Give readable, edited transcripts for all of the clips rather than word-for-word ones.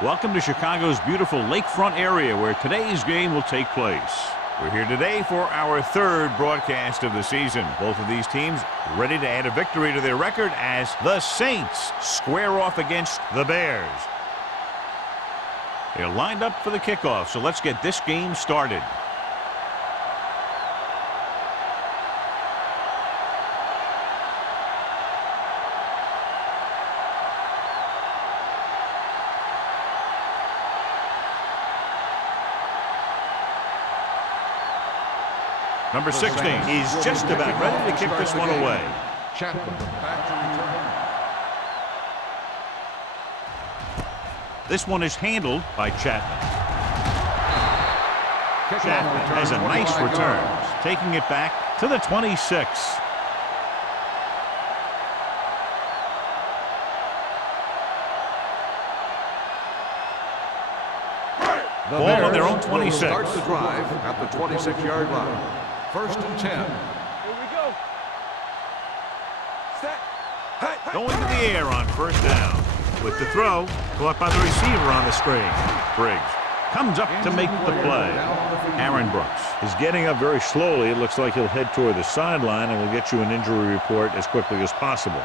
Welcome to Chicago's beautiful lakefront area where today's game will take place. We're here today for our third broadcast of the season. Both of these teams ready to add a victory to their record as the Saints square off against the Bears. They're lined up for the kickoff, so let's get this game started. Number 16 is just about ready to kick this one away. Chapman back to return. This one is handled by Chapman. Chapman has a nice return, taking it back to the 26. Ball on their own 26. Starts the drive at the 26-yard line. First and 10. Here we go. Set. Hey. Going to the air on first down. With the throw, caught by the receiver on the screen. Briggs comes up to make the play. Aaron Brooks is getting up very slowly. It looks like he'll head toward the sideline, and we'll get you an injury report as quickly as possible.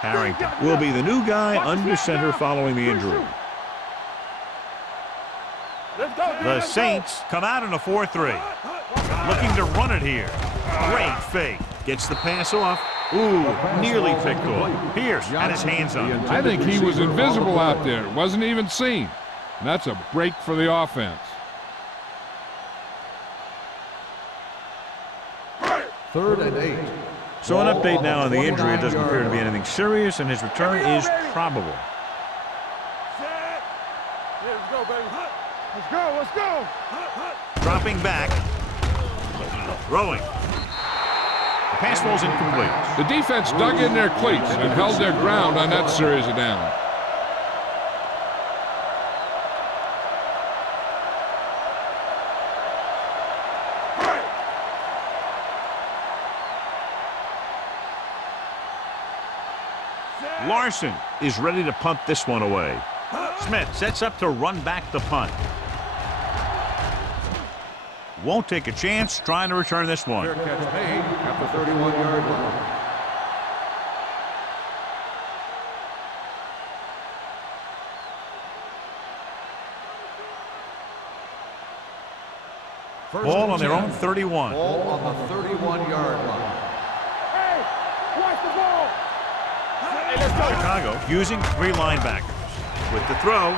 Harrington will be the new guy under center following the injury. The Saints come out in a 4-3. Looking to run it here. Great fake. Gets the pass off. Ooh, nearly picked off. Pierce had his hands on it. I think he was invisible out there. Wasn't even seen. And that's a break for the offense. Third and 8. So an update now on the injury. It doesn't appear to be anything serious, and his return is probable. Set. Here we go, baby. Let's go. Let's go. Dropping back. Throwing. The pass falls incomplete. The defense dug in their cleats and held their ground on that series of downs. Larson is ready to punt this one away. Smith sets up to run back the punt. Won't take a chance trying to return this one. Fair catch made at the 31-yard line. Ball on their own 31. Ball on the 31-yard line. Hey, watch the ball. Hey, let's go. Chicago using three linebackers. With the throw,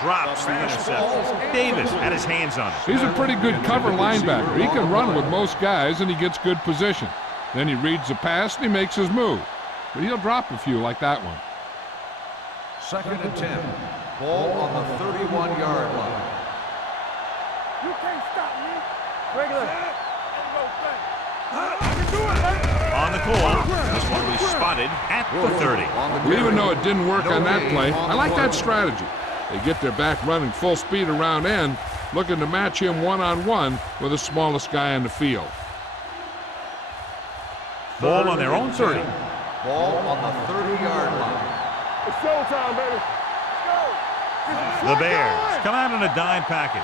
drops the interception. Davis had his hands on it. He's a pretty good cover linebacker. He can run with most guys, and he gets good position. Then he reads the pass, and he makes his move. But he'll drop a few like that one. Second and 10. Ball on the 31-yard line. You can't stop me. Regular. I can do it. On the call, this one will be spotted at the 30. Well, even though it didn't work on that play, I like that strategy. They get their back running full speed around end, looking to match him one-on-one with the smallest guy on the field. Ball on their own 30. Ball on the 30-yard line. It's showtime, baby. Let's go. The Bears come out in a dime package.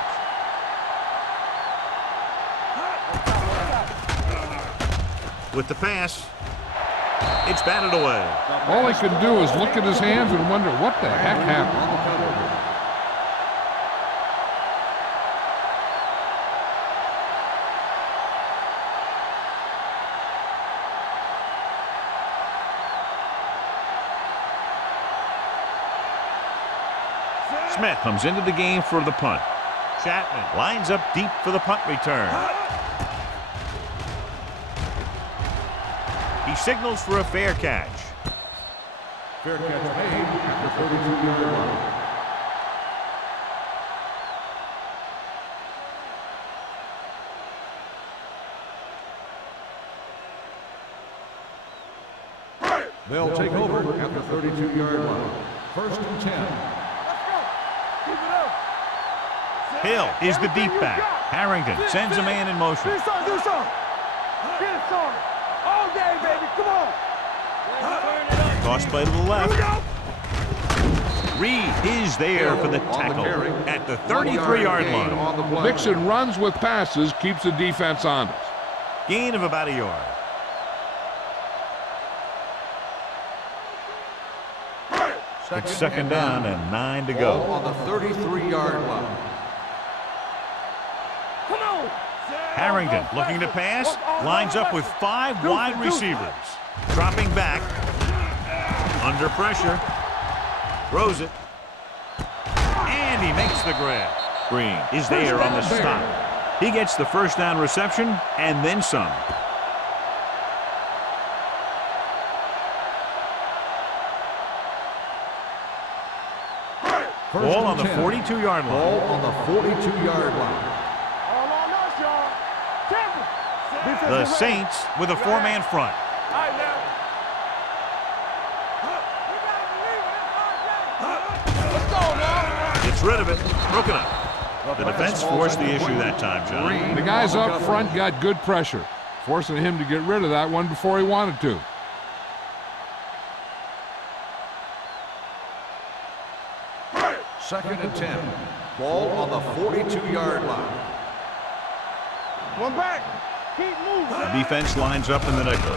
With the pass, it's batted away. All he can do is look at his hands and wonder what the heck happened. Smith comes into the game for the punt. Chapman lines up deep for the punt return. He signals for a fair catch. Fair catch made at the 32-yard line. They'll take over at the 32-yard line. First and 10. Let's go. Keep it up. Hill is the deep back. Harrington sends a man in motion. Do something. Get it started. All day, baby. Come on. Toss play to the left. Reed is there for the tackle at the 33-yard line. Mixing runs with passes keeps the defense honest. Gain of about a yard. It's second down and 9 to go. On the 33-yard line. Come on. Harrington looking to pass. Lines up with 5 wide receivers. Dropping back. Under pressure. Throws it. And he makes the grab. Green is there on the stop. He gets the first down reception and then some. Ball on the 42-yard line. Ball on the 42-yard line. All on us, y'all. Temple. The Saints with a 4-man front. All right, now. Let's go, now. Gets rid of it. Broken up. The defense forced the issue that time, John. The guys up front got good pressure, forcing him to get rid of that one before he wanted to. Second and 10. Ball on the 42-yard line. One back. Keep moving. The defense lines up in the nickel.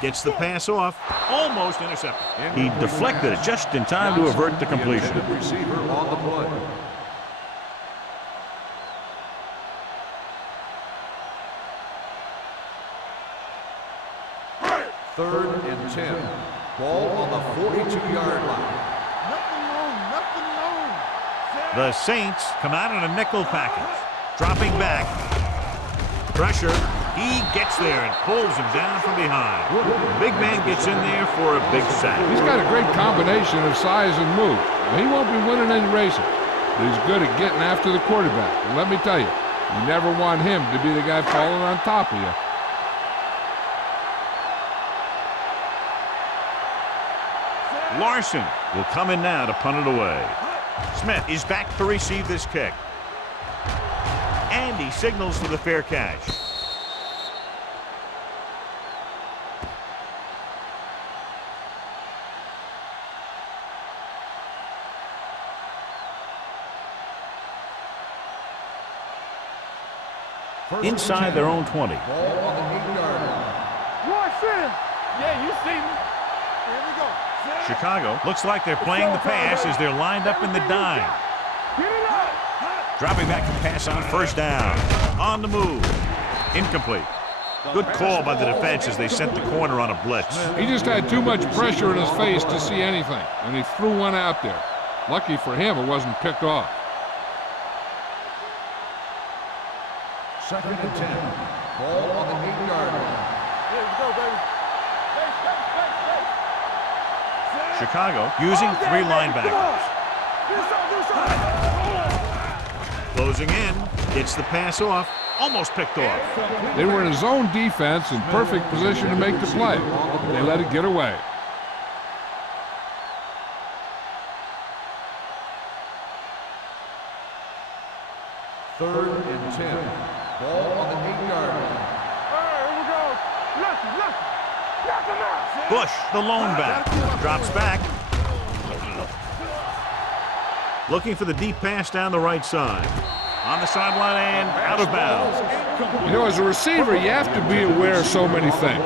Gets the pass off. Almost intercepted. He deflected it just in time to avert the completion. The receiver on the play. Third and 10. Ball on the 42-yard line. The Saints come out in a nickel package. Dropping back. Pressure. He gets there and pulls him down from behind. The big man gets in there for a big sack. He's got a great combination of size and move. He won't be winning any races, but he's good at getting after the quarterback. And let me tell you, you never want him to be the guy falling on top of you. Larson will come in now to punt it away. Smith is back to receive this kick. And he signals for the fair catch. Inside their own 20. Ball on the 8-yard line. Larson. Yeah, you see me. Here we go. Chicago looks like they're playing the pass as they're lined up in the dime. Get it up. Dropping back to pass on first down. On the move. Incomplete. Good call by the defense as they sent the corner on a blitz. He just had too much pressure in his face to see anything, and he threw one out there. Lucky for him, it wasn't picked off. Second and 10. Ball on the 8-yard line. Here we go, baby. Chicago using 3 linebackers. Closing in. Gets the pass off. Almost picked off. They were in a zone defense in perfect position to make the play. They let it get away. Third and 10. Ball on the 8-yard line. All right, here we go. Look him out. Bush, the lone back, drops back. Looking for the deep pass down the right side. On the sideline and out of bounds. You know, as a receiver, you have to be aware of so many things.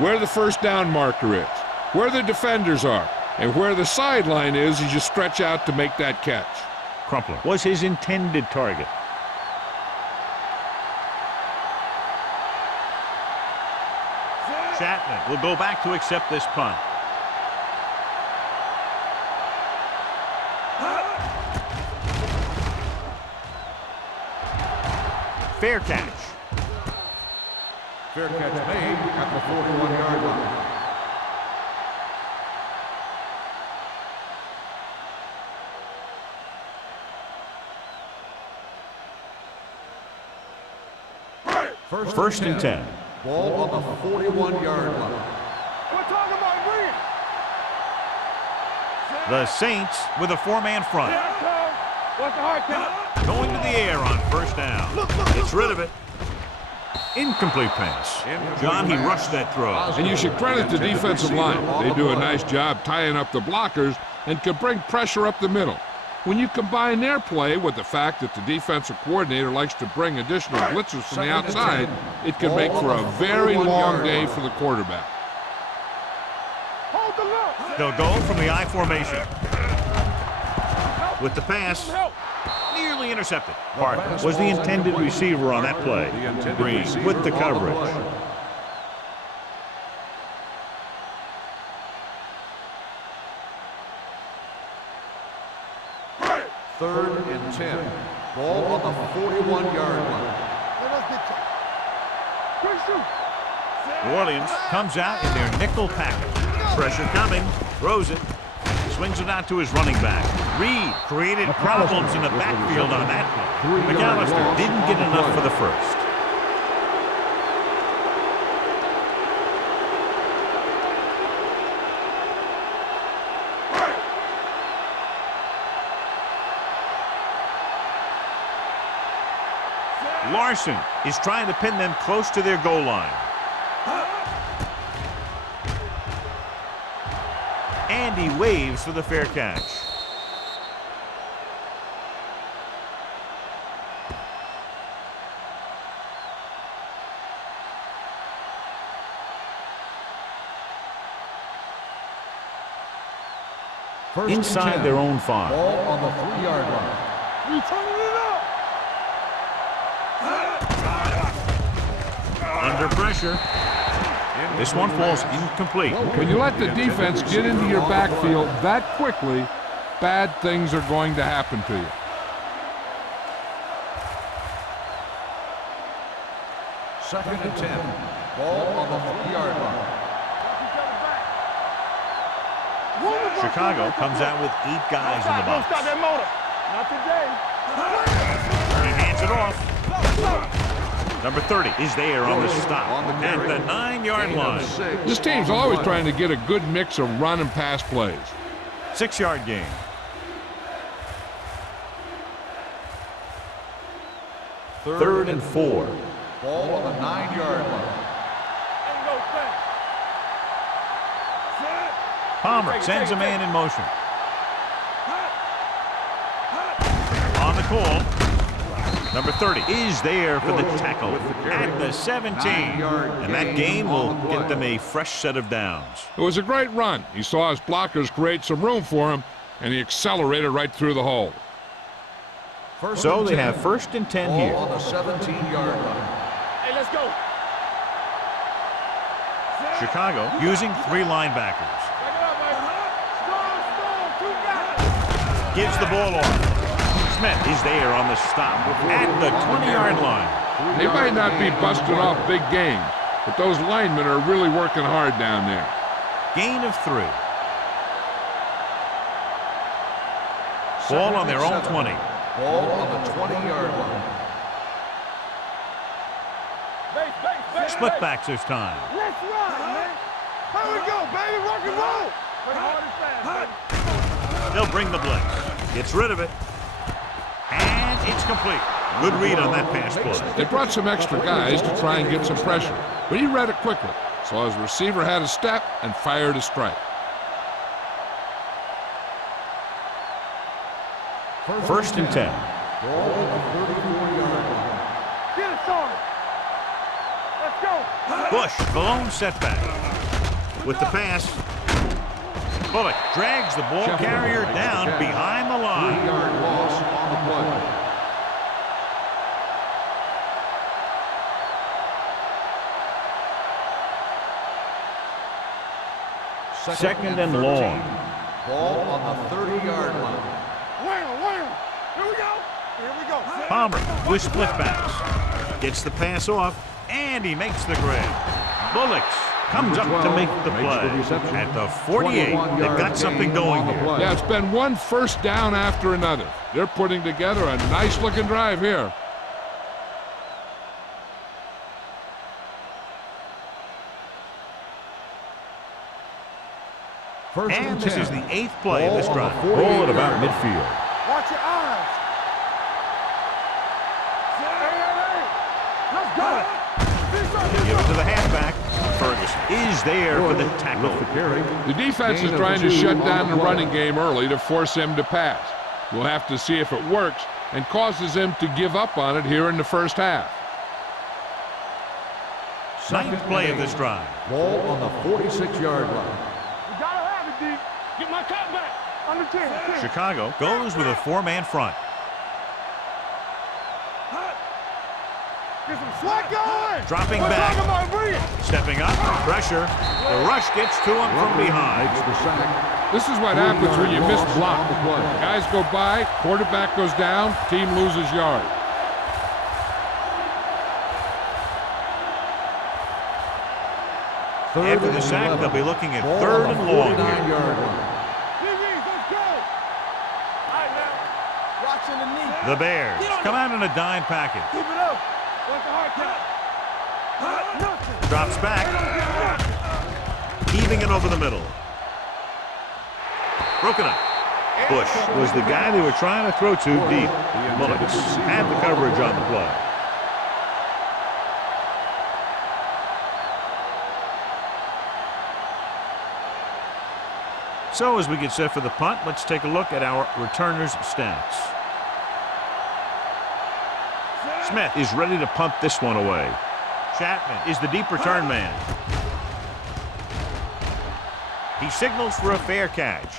Where the first down marker is, where the defenders are, and where the sideline is as you stretch out to make that catch. Crumpler was his intended target. Chapman will go back to accept this punt. Fair catch. Fair catch made at the 41-yard line. First and 10. Ball on the 41-yard line. We're talking about green. The Saints with a 4-man front. What's the hard count? Going to the air on first down. Gets rid of it. Incomplete pass. John, he rushed that throw. And you should credit the defensive line. They do a nice job tying up the blockers and can bring pressure up the middle. When you combine their play with the fact that the defensive coordinator likes to bring additional blitzers from the outside, it can make for a very long day for the quarterback. They'll go from the I formation. With the pass, nearly intercepted. Parker was the intended receiver on that play. Green with the coverage. Third and 10. Ball on the 41-yard line. New Orleans comes out in their nickel package. Pressure coming, throws it, swings it out to his running back. Reed created problems in the backfield on that play. McAllister didn't get enough for the first. Larson is trying to pin them close to their goal line. And he waves for the fair catch. Inside their own 5. Ball on the 3-yard line. We turning it up. Under pressure. This one falls incomplete. When you let the defense get into your backfield that quickly, bad things are going to happen to you. Second and 10. Ball on the 3-yard line. Chicago comes out with 8 guys in the box. Stop that motor. Not today. He hands it off. Number 30 is there on the stop at the 9-yard line. This team's always trying to get a good mix of run and pass plays. 6-yard gain. Third and 4. Ball on the 9-yard line. Palmer sends a man in motion. On the call. Number 30 is there for the tackle at the 17. And that gain will get them a fresh set of downs. It was a great run. He saw his blockers create some room for him, and he accelerated right through the hole. So they have first and 10 here. Ball on the 17-yard line. Hey, let's go. Chicago using 3 linebackers. Gives the ball off. Smith is there on the stop at the 20-yard line. They might not be busting off big game, but those linemen are really working hard down there. Gain of 3. Ball on their own 20. Ball on the 20-yard line. Split backs this time. Let's run, man. Here we go, baby. Rock and roll. Play hard and fast, baby. They'll bring the blitz. Gets rid of it. And it's complete. Good read on that pass play. They brought some extra guys to try and get some pressure, but he read it quickly. So his receiver had a step and fired a strike. First and 10. Ball on the 34-yard line. Get it, Sarge. Let's go. Bush, the lone setback. With the pass. Bullock drags the ball carrier down behind the line. 3-yard loss on the play. Second and long. Ball on the 30-yard line. Wham. Here we go. Here we go. Palmer with split backs. Gets the pass off, and he makes the grab. Bullocks comes up to make the play. At the 48, they've got something going here. Yeah, it's been one first down after another. They're putting together a nice-looking drive here. And this is the 8th play of this drive. Ball at about midfield. Watch your eyes. Hey. Let's go. is there for the tackle. The defense is trying to shut down the running game early to force him to pass. We'll have to see if it works and causes him to give up on it here in the first half. Ninth play of this drive. Ball on the 46-yard line. You gotta have it, D. Get my cut back. Under 10. Chicago goes with a 4-man front. Get some slack going. Dropping We're back. talking about brilliant. Stepping up. Pressure. The rush gets to him from behind. Makes the sack. This is what happens when you miss block. Guys go by, quarterback goes down, team loses yard. After the sack, they'll be looking at 3rd and long here. 49-yard line. Let's go. All right, now. Watching the knee. The Bears come out in a dime package. Keep it up. Watch the hard count. Drops back. Heaving it over the middle. Broken up. Bush was the guy they were trying to throw to deep. Bullocks had the coverage on the play. So as we get set for the punt, let's take a look at our returners' stats. Smith is ready to punt this one away. Chapman is the deep return man. He signals for a fair catch.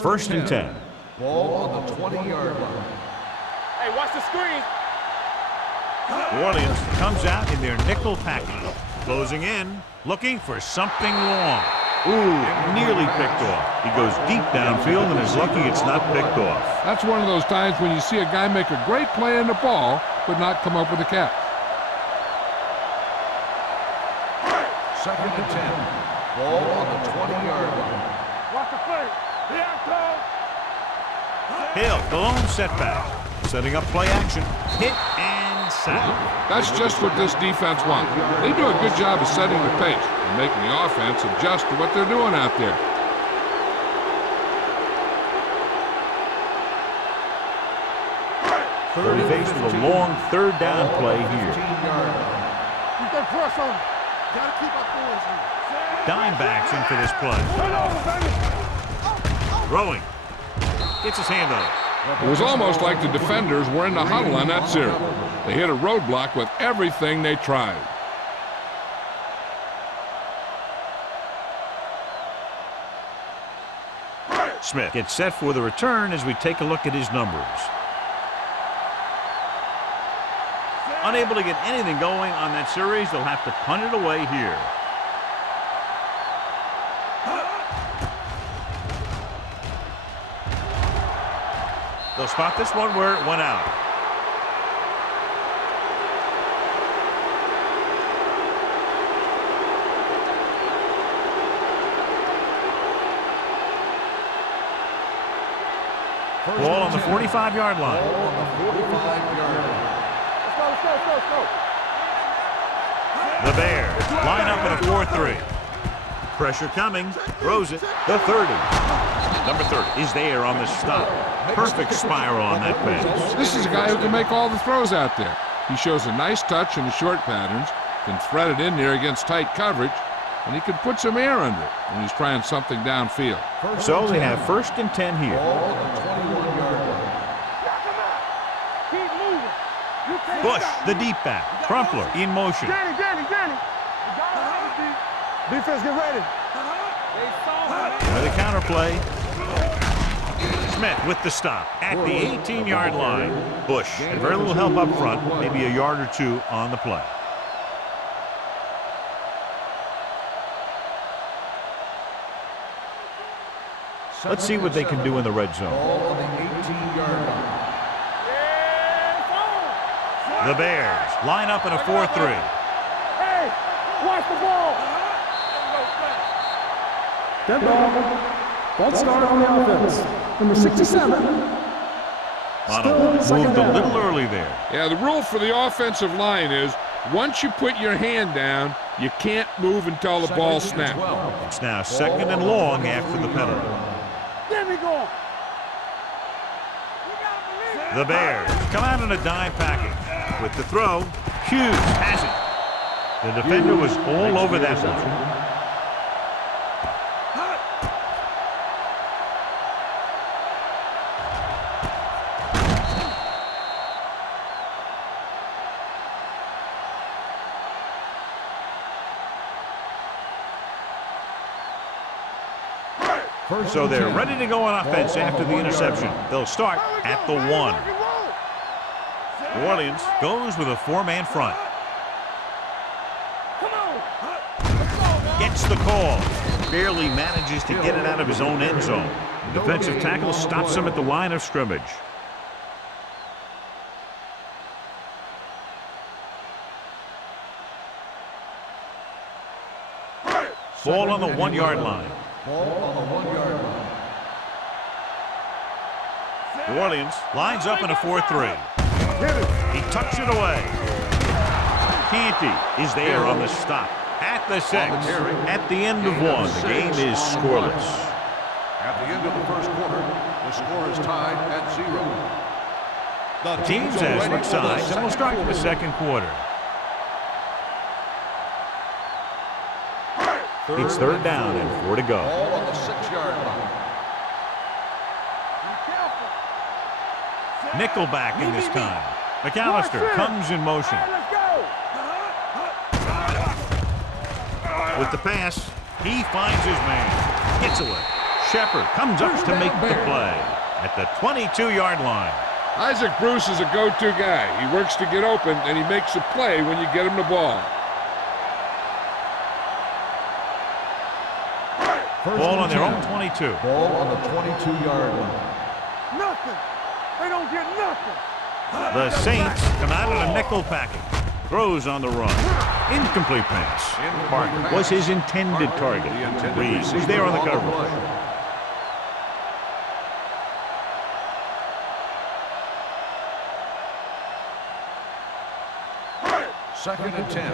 First and 10. Ball on the 20-yard line. Hey, watch the screen. New Orleans comes out in their nickel package. Closing in, looking for something long. Ooh, nearly picked off. He goes deep downfield and is lucky it's not picked off. That's one of those times when you see a guy make a great play on the ball, but not come up with a catch. 2nd and 10. Ball on the 20-yard line. Watch the play. Hill, the lone setback. Setting up play action. Hit and sack. That's just what this defense wants. They do a good job of setting the pace and making the offense adjust to what they're doing out there. They're faced with a long 3rd down play here. Keep that press on. Gotta keep our boys here. Dime backs in for this play. Turn over, baby. Throwing. Gets his hand on it. It was almost like the defenders were in the huddle on that series. They hit a roadblock with everything they tried. Smith gets set for the return as we take a look at his numbers. Unable to get anything going on that series, they'll have to punt it away here. They'll spot this one where it went out. Ball on the 45-yard line. Ball on the 45-yard line. Let's go. The Bears line up in a 4-3. Pressure coming. Throws it. The 30. Number 30 is there on the stop. Perfect spiral on that pass. This is a guy who can make all the throws out there. He shows a nice touch in the short patterns, can thread it in there against tight coverage, and he can put some air under it when he's trying something downfield. So they have 1st and 10 here. Ball on the 21-yard line. Keep moving. You can't Bush, stop. the deep back. Crumpler in motion. Danny. You gotta have it, D. Defense, get ready. With a counter play. Smith with the stop at the 18-yard line. Bush had very little help up front, maybe a yard or two on the play. Let's see what they can do in the red zone. Ball on the 18-yard line. The Bears line up in a 4-3. Hey, watch the ball. Dead ball. False start on the offense. Number 67. Mono moved a little early there. Yeah, the rule for the offensive line is Once you put your hand down, you can't move until the ball snaps. It's now 2nd and long after the penalty. Get me going. The Bears come out in a dime package. With the throw, Hughes has it. The defender was all over that one. So they're ready to go on offense after the interception. They'll start at the 1. New Orleans goes with a 4-man front. Gets the call. Barely manages to get it out of his own end zone. The defensive tackle stops him at the line of scrimmage. Ball on the 1-yard line. Ball on the 1-yard line. New Orleans lines up in a 4-3. He tucks it away. Canty is there on the stop. At the 6. At the end of 1, the game is scoreless. At the end of the first quarter, the score is tied at 0. The teams have switched sides, and we'll start the second quarter. It's 3rd down and 4 to go. Ball on the 6-yard line. Nickelback in this time. McAllister comes in motion. With the pass, he finds his man. Gets away. Shepard comes up to make the play at the 22-yard line. Isaac Bruce is a go-to guy. He works to get open, and he makes a play when you get him the ball. Ball on their own 22. Ball on the 22-yard line. Nothing. They don't get nothing. The Saints come out in a nickel package. Throws on the run. Incomplete pass. Parker was his intended target. Reeves was there on the coverage. Second and 10.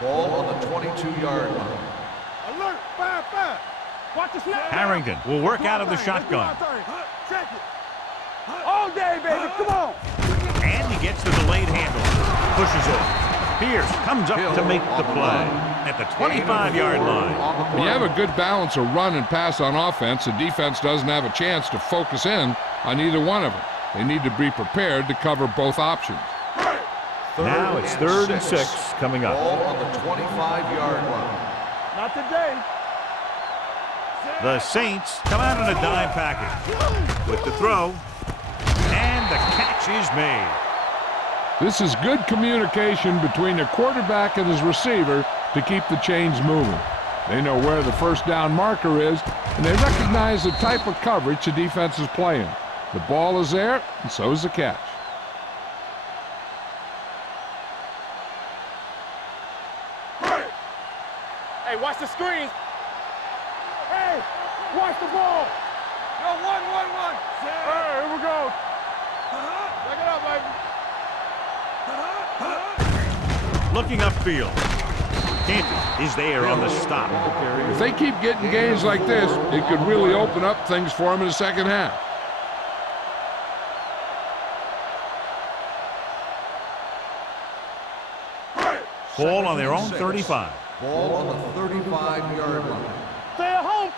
Ball on the 22-yard line. Alert. 5-5. Watch the snap. Harrington will work out of the shotgun. Check it. All day, baby. Come on. And he gets the delayed handle. Pushes off. Pierce comes up to make the play at the 25-yard line. When you have a good balance of run and pass on offense, the defense doesn't have a chance to focus in on either one of them. They need to be prepared to cover both options. Now it's 3rd and 6 coming up. Ball on the 25-yard line. Not today. The Saints come out in a dime package with the throw, and the catch is made. This is good communication between the quarterback and his receiver to keep the chains moving. They know where the first down marker is, and they recognize the type of coverage the defense is playing. The ball is there, and so is the catch. Hey, watch the screen. Hey, watch the ball. Yo, 1-1-1. Hey, here we go. Check it out, baby. Looking upfield. Canty is there on the stop. If they keep getting games like this, it could really open up things for them in the second half. Ball on their own 35. Ball on the 35-yard line. Stay at home.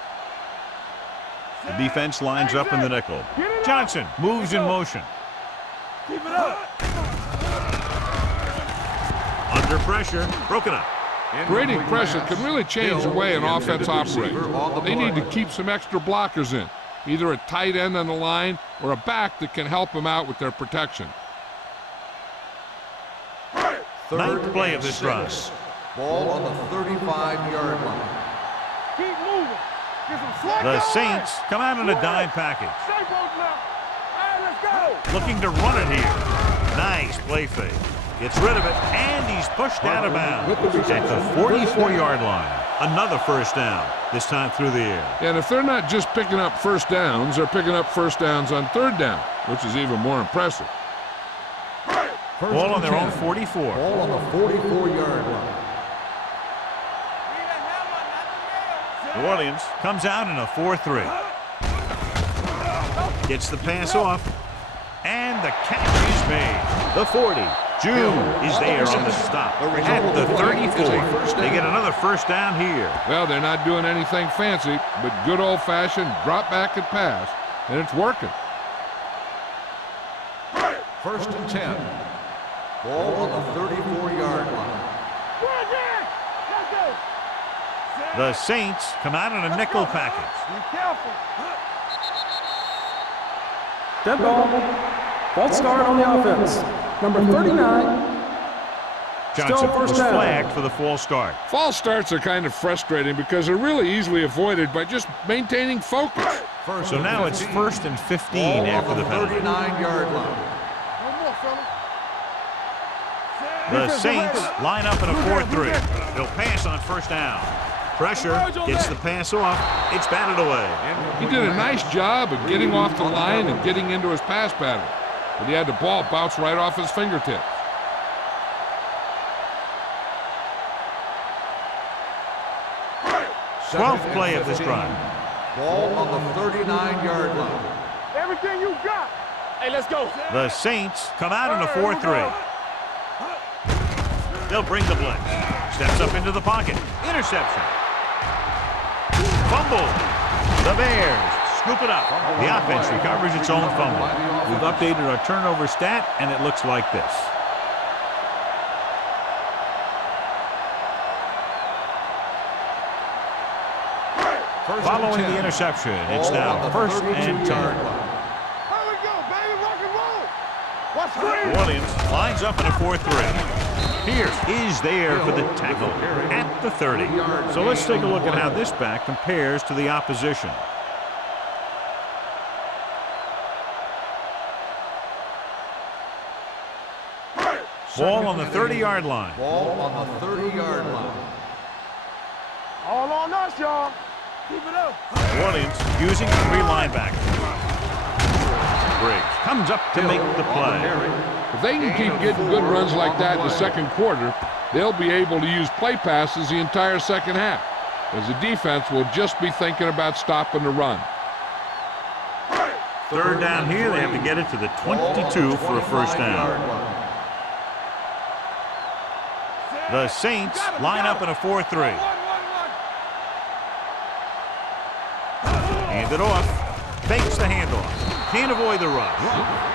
The defense lines up in the nickel. Johnson moves in motion. Keep it up. Under pressure, broken up. Creating pressure can really change the way an offense operates. They need to keep some extra blockers in, either a tight end on the line or a back that can help them out with their protection. Ninth play of this drive. Ball on the 35-yard line. Keep moving. Get some slack The on Saints come out in a dime package. there. Shape on now. All right, let's go. Looking to run it here. Nice play fake. Gets rid of it, and he's pushed out of bounds at the 44-yard line. Another first down, this time through the air. And if they're not just picking up first downs, they're picking up first downs on 3rd down, which is even more impressive. Ball on their own 44. Ball on the 44-yard line. New Orleans comes out in a 4-3. Gets the pass off. And the catch is made. The 40. June is there on the stop. At the 34. They get another first down here. Well, they're not doing anything fancy, but good old-fashioned drop back and pass, and it's working. First and 10. Ball on the 34-yard line. The Saints come out in a nickel package. Be careful. Dead ball. False start on the offense. Number 39. Johnson was first down. flagged for the false start. False starts are kind of frustrating because they're really easily avoided by just maintaining focus. First So and now it's 15. first and 15 Ball after on the the penalty. 39-yard line. One more, fella. The Saints line up in a 4-3. They'll pass on first down. Pressure gets the pass off. It's batted away. He did a nice job of getting off the line and getting into his pass pattern, but he had the ball bounce right off his fingertips. Twelfth play of this drive. Ball on the 39-yard line. Everything you got. Hey, let's go. The Saints come out in a 4-3. They'll bring the blitz. Steps up into the pocket. Interception. Fumble. The Bears scoop it up. The offense recovers its own fumble. We've updated our turnover stat, and it looks like this. Following the interception, it's now first and 10. Here we go, baby. Rock and roll. Watch screen. Williams lines up in a 4-3. Pierce is there for the tackle at the 30. So let's take a look at how this back compares to the opposition. Ball on the 30-yard line. Ball on the 30-yard line. All on us, y'all. Keep it up. Williams using 3 linebackers. Briggs comes up to make the play. If they can keep getting good runs like that in the second quarter, they'll be able to use play passes the entire second half, as the defense will just be thinking about stopping the run. Third down here, they have to get it to the 22 for a first down. The Saints line up in a 4-3. Hand it off. Fakes the handoff. Can't avoid the rush.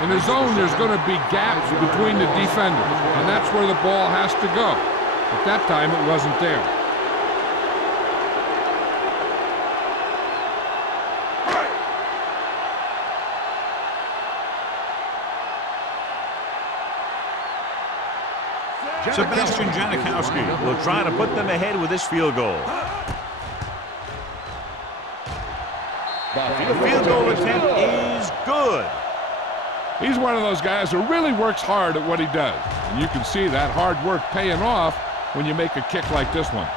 In the zone, there's going to be gaps between the defenders, and that's where the ball has to go. At that time, it wasn't there. Sebastian Janikowski will try to put them ahead with this field goal. The field goal attempt is good. He's one of those guys who really works hard at what he does. And you can see that hard work paying off when you make a kick like this one.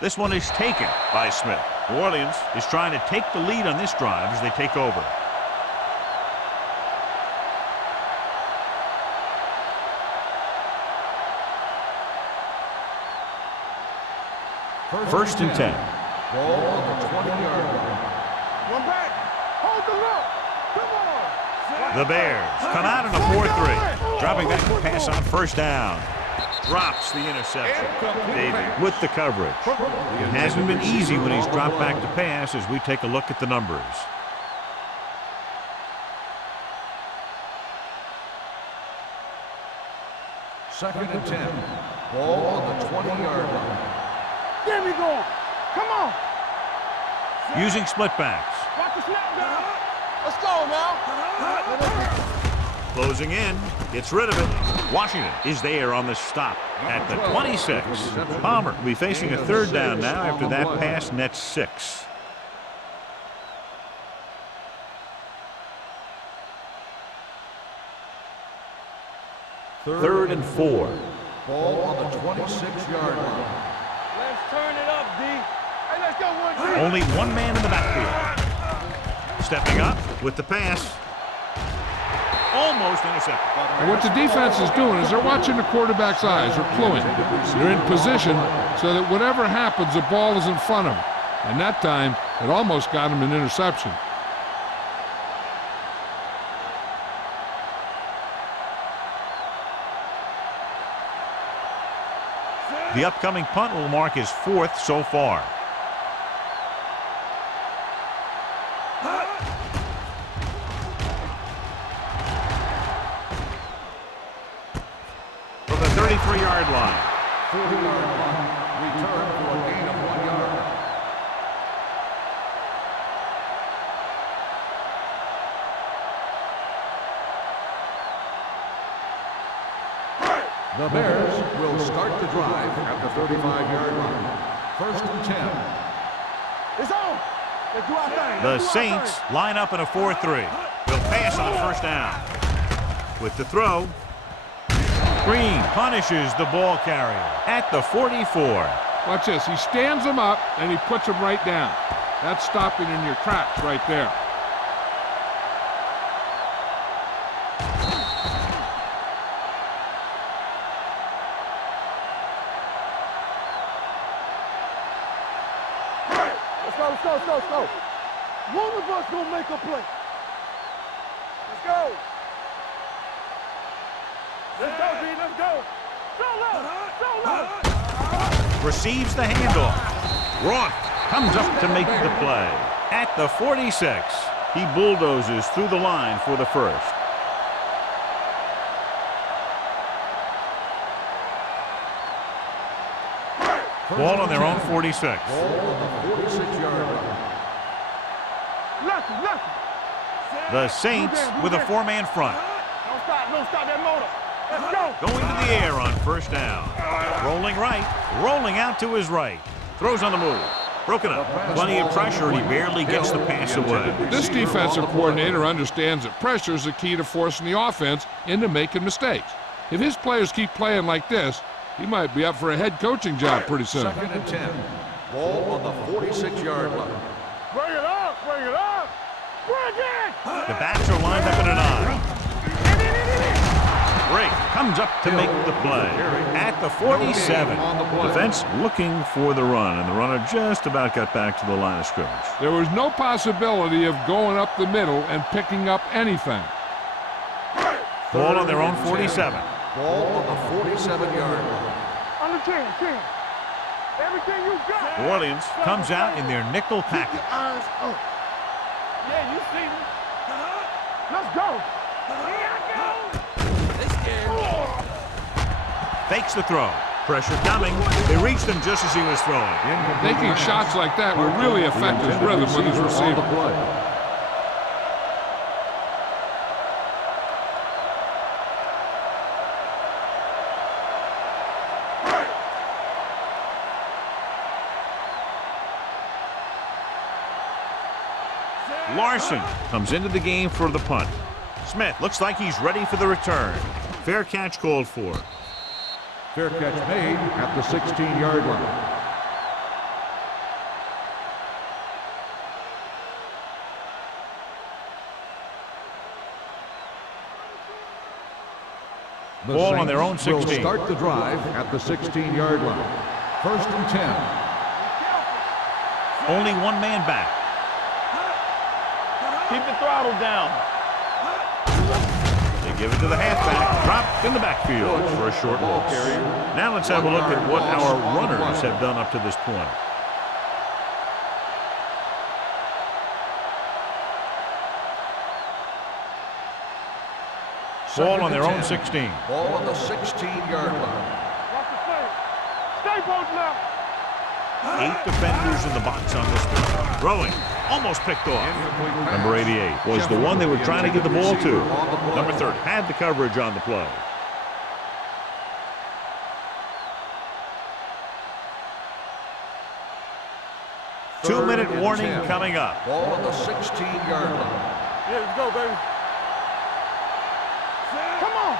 This one is taken by Smith. New Orleans is trying to take the lead on this drive as they take over. First and 10. Ball on the 20-yard line. One back. Hold the look. Come on. The Bears come out in a 4-3. Dropping back to pass on first down. Drops the interception. David with the coverage. It hasn't been easy when he's dropped back to pass as we take a look at the numbers. Second and 10. Ball on the 20-yard line. Get me going. Come on. Using split backs. Watch the snap down. Let's go now. Closing in. Gets rid of it. Washington is there on the stop at the 26. Palmer will be facing a third down now after that pass nets 6. Third and 4. Ball on the 26-yard line. Let's turn it up, D. Hey, let's go, 1D. Only one man in the backfield. Stepping up with the pass. Almost intercepted. And what the defense is doing is they're watching the quarterback's eyes. They're cluing. They're in position so that whatever happens, the ball is in front of them. And that time, it almost got him an interception. The upcoming punt will mark his 4th so far. From the 33-yard line. 40-yard line. Return for a gain of 1 yard. The Bears will start the drive at the 35-yard line. First and 10. It's on. Let's do our thing. The Let's do our Saints thing. line up in a 4-3. Will pass on first down. With the throw, Green punishes the ball carrier at the 44. Watch this. He stands him up, and he puts him right down. That's stopping in your tracks right there. Let's go. One of us gonna make a play. Let's go. Let's go, D. Let's go. Go low. Receives the handoff. Roth comes up to make the play at the 46. He bulldozes through the line for the first. Ball on their own 46. Ball on the 46-yard line. Lucky. The Saints with a 4-man front. Don't stop that motor. Let's go. Going to the air on first down. Rolling right. Rolling out to his right. Throws on the move. Broken up. Plenty of pressure, and he barely gets the pass away. This defensive coordinator understands that pressure is the key to forcing the offense into making mistakes. If his players keep playing like this, he might be up for a head coaching job pretty soon. Second and 10. Ball on the 46-yard line. Bring it up. Bring it. The backs are lined up in an I. Drake comes up to make the play at the 47. Defense looking for the run, and the runner just about got back to the line of scrimmage. There was no possibility of going up the middle and picking up anything. Ball on their own 47. Ball on the 47-yard line. On the 10. Everything you got. New Orleans comes out in their nickel package. Eyes up. Yeah, you see me. Let's go. Fakes the throw. Pressure coming. They reached him just as he was throwing. Taking shots like that will really affect his rhythm when he's receiving. Larson comes into the game for the punt. Smith looks like he's ready for the return. Fair catch called for. Fair catch made at the 16-yard line. The Ball on Saints their own will 16. start the drive at the 16-yard line. First and 10. Only one man back. Keep the throttle down. They give it to the halfback. Dropped in the backfield for a short loss. Now let's have a look at what our runners have done up to this point. Ball on their own 16. Ball on the 16-yard line. Watch the play. Stay posted up. 8 defenders in the box on this one. Throwing. almost picked off. Number 88 was the one they were trying to get the ball to. Number 30 had the coverage on the play. Two-minute warning coming up. Ball on the 16-yard line. Yeah, let's go, baby. Come on.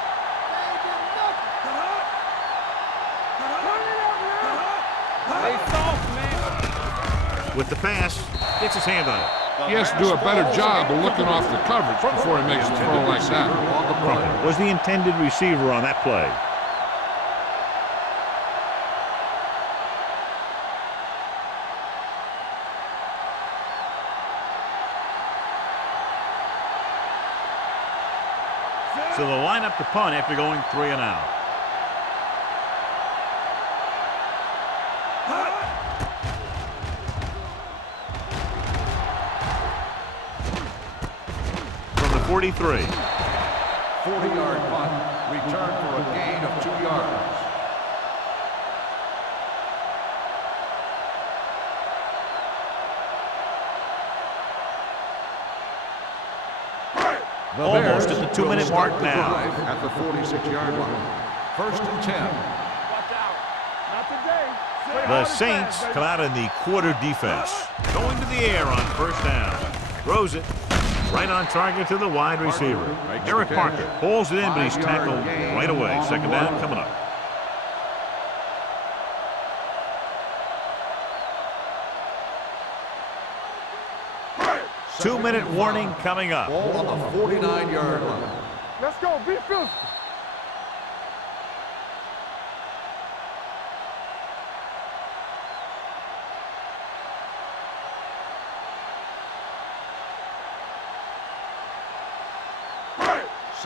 Stay soft, man. With the pass, gets his hand on it. He has to do a better job of looking off the coverage before he makes a throw like that. Crumpet was the intended receiver on that play. So they'll line up to punt after going 3 and out. From the 43. 40-yard punt. Return for a gain of 2 yards. Almost at the 2-minute mark now. At the 46-yard line. First and 10. Watch out. Not today. The Saints come out in the quarter defense. Going to the air on first down. Throws it right on target to the wide receiver. Eric Parker pulls it in, but he's tackled right away. Second down coming up. Two-minute warning coming up. Ball on the 49-yard line. Let's go. Be physical.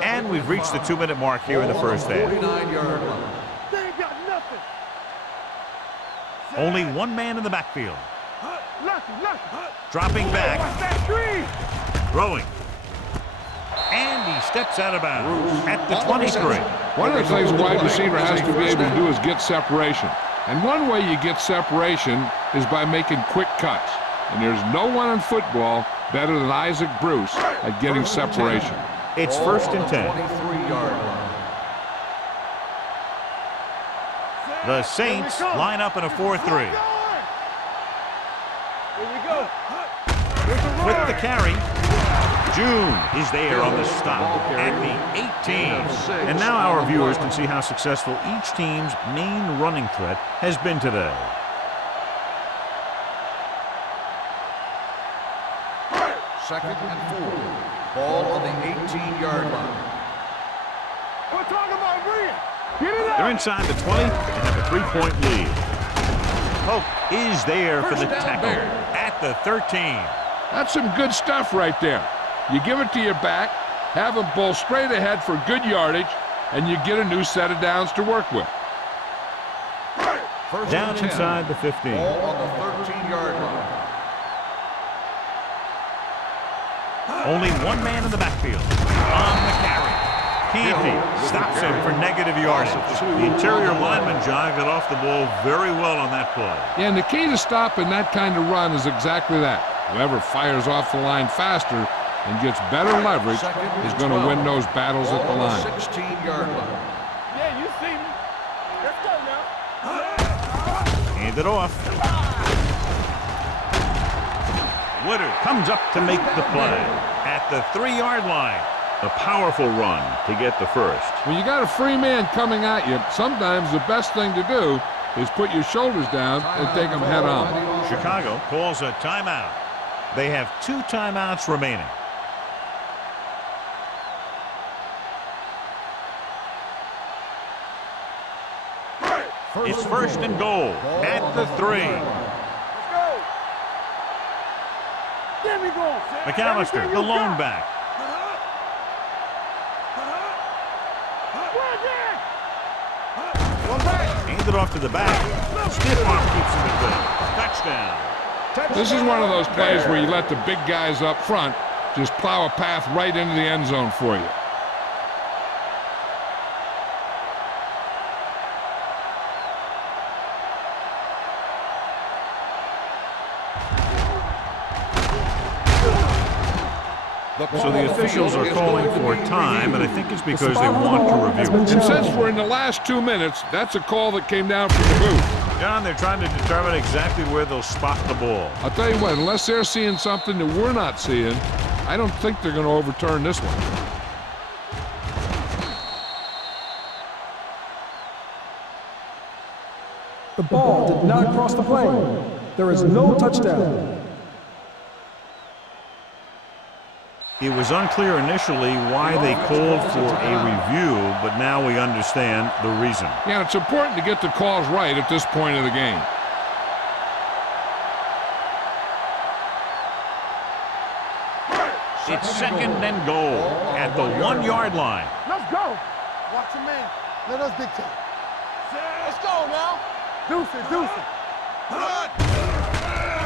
And we've reached the 2-minute mark here in the first half. 49-yard line. They ain't got nothing. Only one man in the backfield. Lucky. Dropping back. Watch that screen. Throwing. And he steps out of bounds at the 23. One of the things a wide receiver has to be able to do is get separation. And one way you get separation is by making quick cuts. And there's no one in football better than Isaac Bruce at getting separation. It's first and 10. 23-yard line. The Saints line up in a 4-3. Here we go. With the carry, June is there on the stop at the 18. And now our viewers can see how successful each team's main running threat has been today. Second and 4. Ball on the 18-yard line. We're talking about Bria. Get it up. They're inside the 20 and have a 3-point lead. Polk is there for the tackle at the 13. That's some good stuff right there. You give it to your back, have him pull straight ahead for good yardage, and you get a new set of downs to work with. First Down and 10. inside the 15. Ball on the 13-yard line. Only one man in the backfield. On the carry. Canty stops him for negative yardage. The interior lineman, John, got off the ball very well on that play. Yeah, and the key to stopping that kind of run is exactly that. Whoever fires off the line faster and gets better leverage is going to win those battles at the line. 16-yard line. Yeah, you see me. Let's go now. Hand it off. Woodard comes up to make the play at the 3-yard line. A powerful run to get the first. When you got a free man coming at you, sometimes the best thing to do is put your shoulders down and take them head on. Chicago calls a timeout. They have 2 timeouts remaining. It's first and goal at the 3. Let's go. There we go. McAllister, the lone back. Handed off to the back. Stiff arm keeps him at bay. Touchdown. This is one of those plays where you let the big guys up front just plow a path right into the end zone for you. So the officials are calling for time, and I think it's because they want to review it. And since we're in the last 2 minutes, that's a call that came down from the booth. John, they're trying to determine exactly where they'll spot the ball. I'll tell you what, unless they're seeing something that we're not seeing, I don't think they're going to overturn this one. The ball did not cross the plane. There is no touchdown. It was unclear initially why they called for a review, but now we understand the reason. Yeah, it's important to get the calls right at this point of the game. It's second and goal at the 1-yard line. Let's go. Watch your man. Let us dictate. Let's go now. Deuce it, deuce it.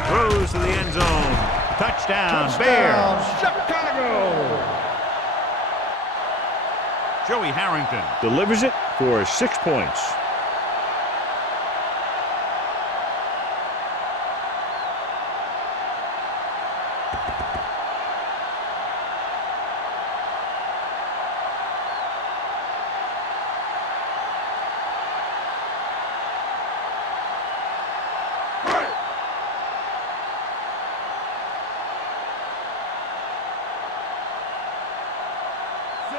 Throws to the end zone. Touchdown, Bears. Chicago. Joey Harrington delivers it for 6 points.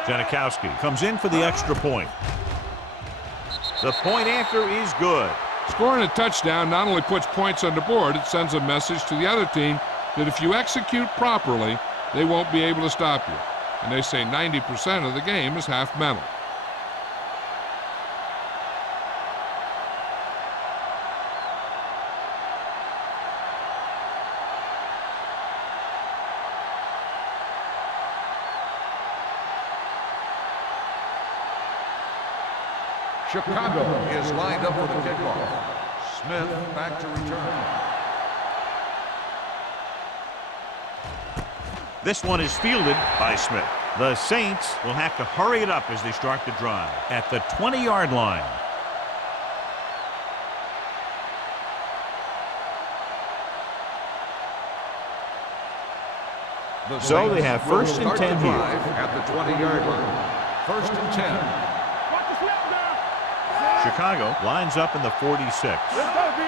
Janikowski comes in for the extra point. The point after is good. Scoring a touchdown not only puts points on the board, it sends a message to the other team that if you execute properly, they won't be able to stop you. And they say 90% of the game is half mental. Chicago is lined up for the kickoff. Smith back to return. This one is fielded by Smith. The Saints will have to hurry it up as they start the drive at the 20-yard line. So they have first and 10 here. At the 20-yard line. First and 10. Chicago lines up in the 46. Let's go, B.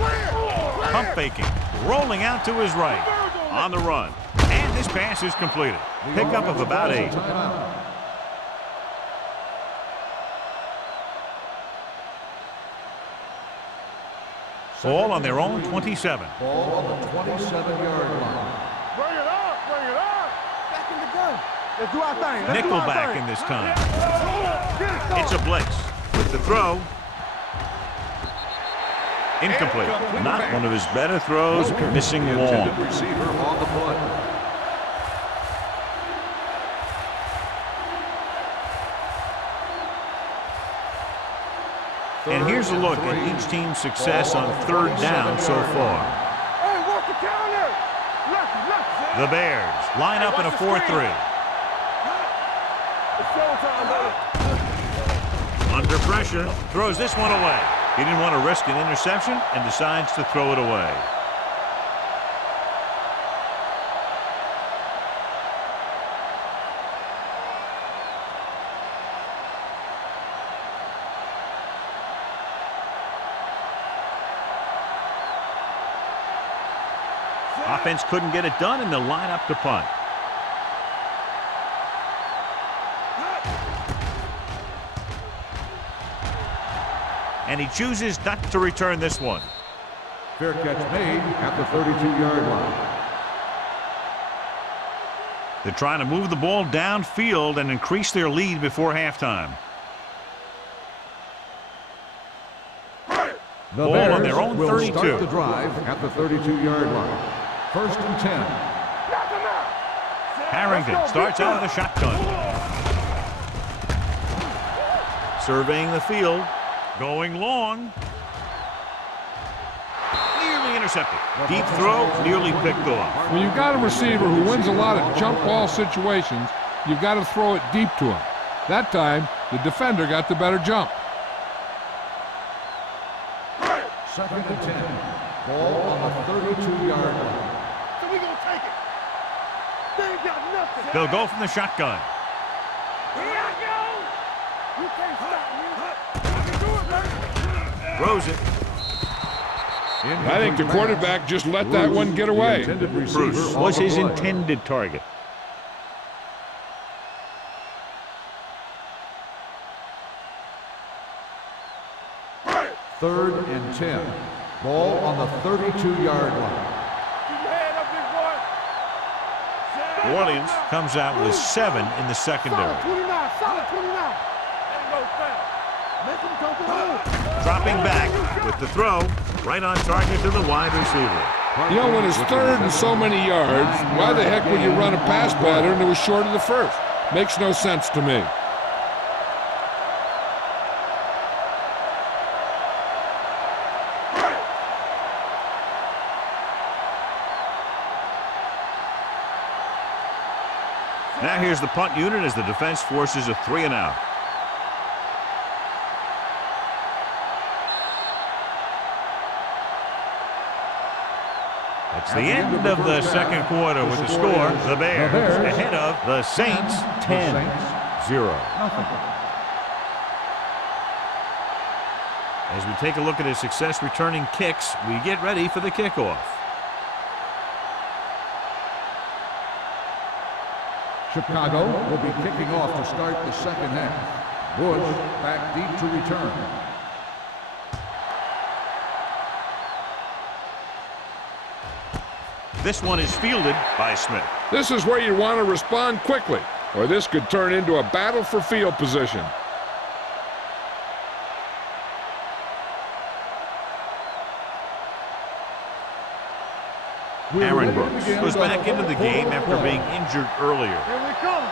Let's go. Pump faking, rolling out to his right. On the run. And this pass is completed. Pickup of about 8. Ball on their own 27. Ball on the 27-yard line. Bring it up, bring it up. Back in the gun. Let's do our thing. Let's do our Nickelback thing. in this time. It's a blitz. With the throw. Incomplete. Not one of his better throws. Missing long. Receiver on the play. And here's a look at each team's success on third down so far. Hey, work the counter. Left. The Bears line up in a 4-3. It's showtime, brother. Under pressure, throws this one away. He didn't want to risk an interception and decides to throw it away. Offense couldn't get it done, and they'll line up to punt. And he chooses not to return this one. Fair catch made at the 32-yard line. They're trying to move the ball downfield and increase their lead before halftime. The Ball Bears on their own will 32. start the drive at the 32-yard line. First and 10. Harrington starts out of the shotgun. Surveying the field. Going long. Nearly intercepted. Deep throw, nearly picked off. When you've got a receiver who wins a lot of jump ball situations, you've got to throw it deep to him. That time, the defender got the better jump. Second and 10. Ball on the 32-yard line. So we gonna take it. They'll go from the shotgun. Throws it. I think the quarterback just let that one get away. Bruce was his intended target. Third and 10. Ball on the 32-yard line. New Orleans comes out with 7 in the secondary. Dropping back with the throw, right on target to the wide receiver. You know, when it's third and so many yards, why the heck would you run a pass pattern that was short of the first? Makes no sense to me. Now here's the punt unit as the defense forces a 3 and out. It's the end of the second quarter with the score. The Bears ahead of the Saints 10-0. As we take a look at his success returning kicks, we get ready for the kickoff. Chicago will be kicking off to start the second half. Bush back deep to return. This one is fielded by Smith. This is where you want to respond quickly, or this could turn into a battle for field position. Aaron Brooks was back into the game after being injured earlier. Here we come.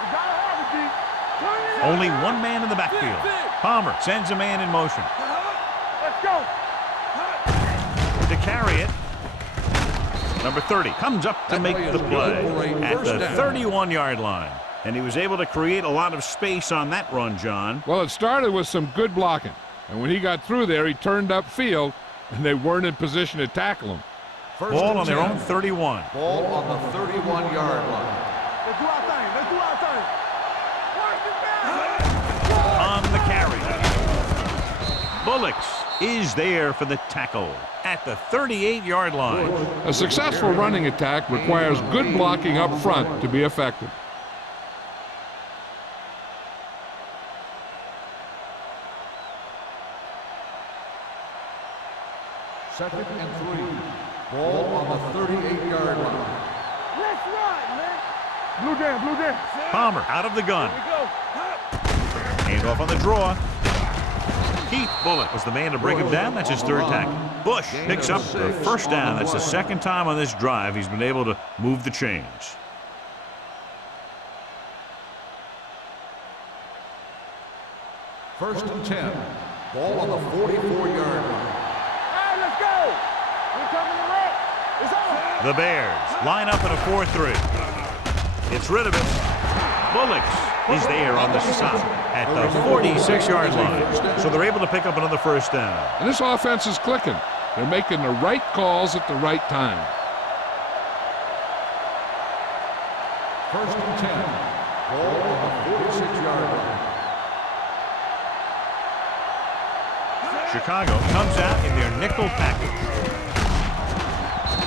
We gotta have it, D. Only one man in the backfield. Palmer sends a man in motion. Let's go. To carry it, number 30 comes up to make the play at the 31-yard line. And he was able to create a lot of space on that run, John. Well, it started with some good blocking. And when he got through there, he turned upfield, and they weren't in position to tackle him. Ball on their own 31. Ball on the 31-yard line. Let's do our thing. Let's do our thing. On the carry. Bullocks is there for the tackle at the 38-yard line. A successful running attack requires good blocking up front to be effective. Second and 3. Ball on the 38-yard line. Let's run, man. Blue jam, blue jam. Palmer out of the gun. Here we go. Hand off on the draw. Keith Bullock was the man to bring him down. That's his third tackle. Bush picks up the first down. That's the second time on this drive he's been able to move the chains. First and 10. Ball on the 44-yard line. Hey, let's go. We're coming to wreck. It's on. The Bears line up in a 4-3. It's rid of it. Bullocks is there on the stop at the 46-yard line. So they're able to pick up another first down. And this offense is clicking. They're making the right calls at the right time. First and 10. Ball on the 46-yard line. Chicago comes out in their nickel package.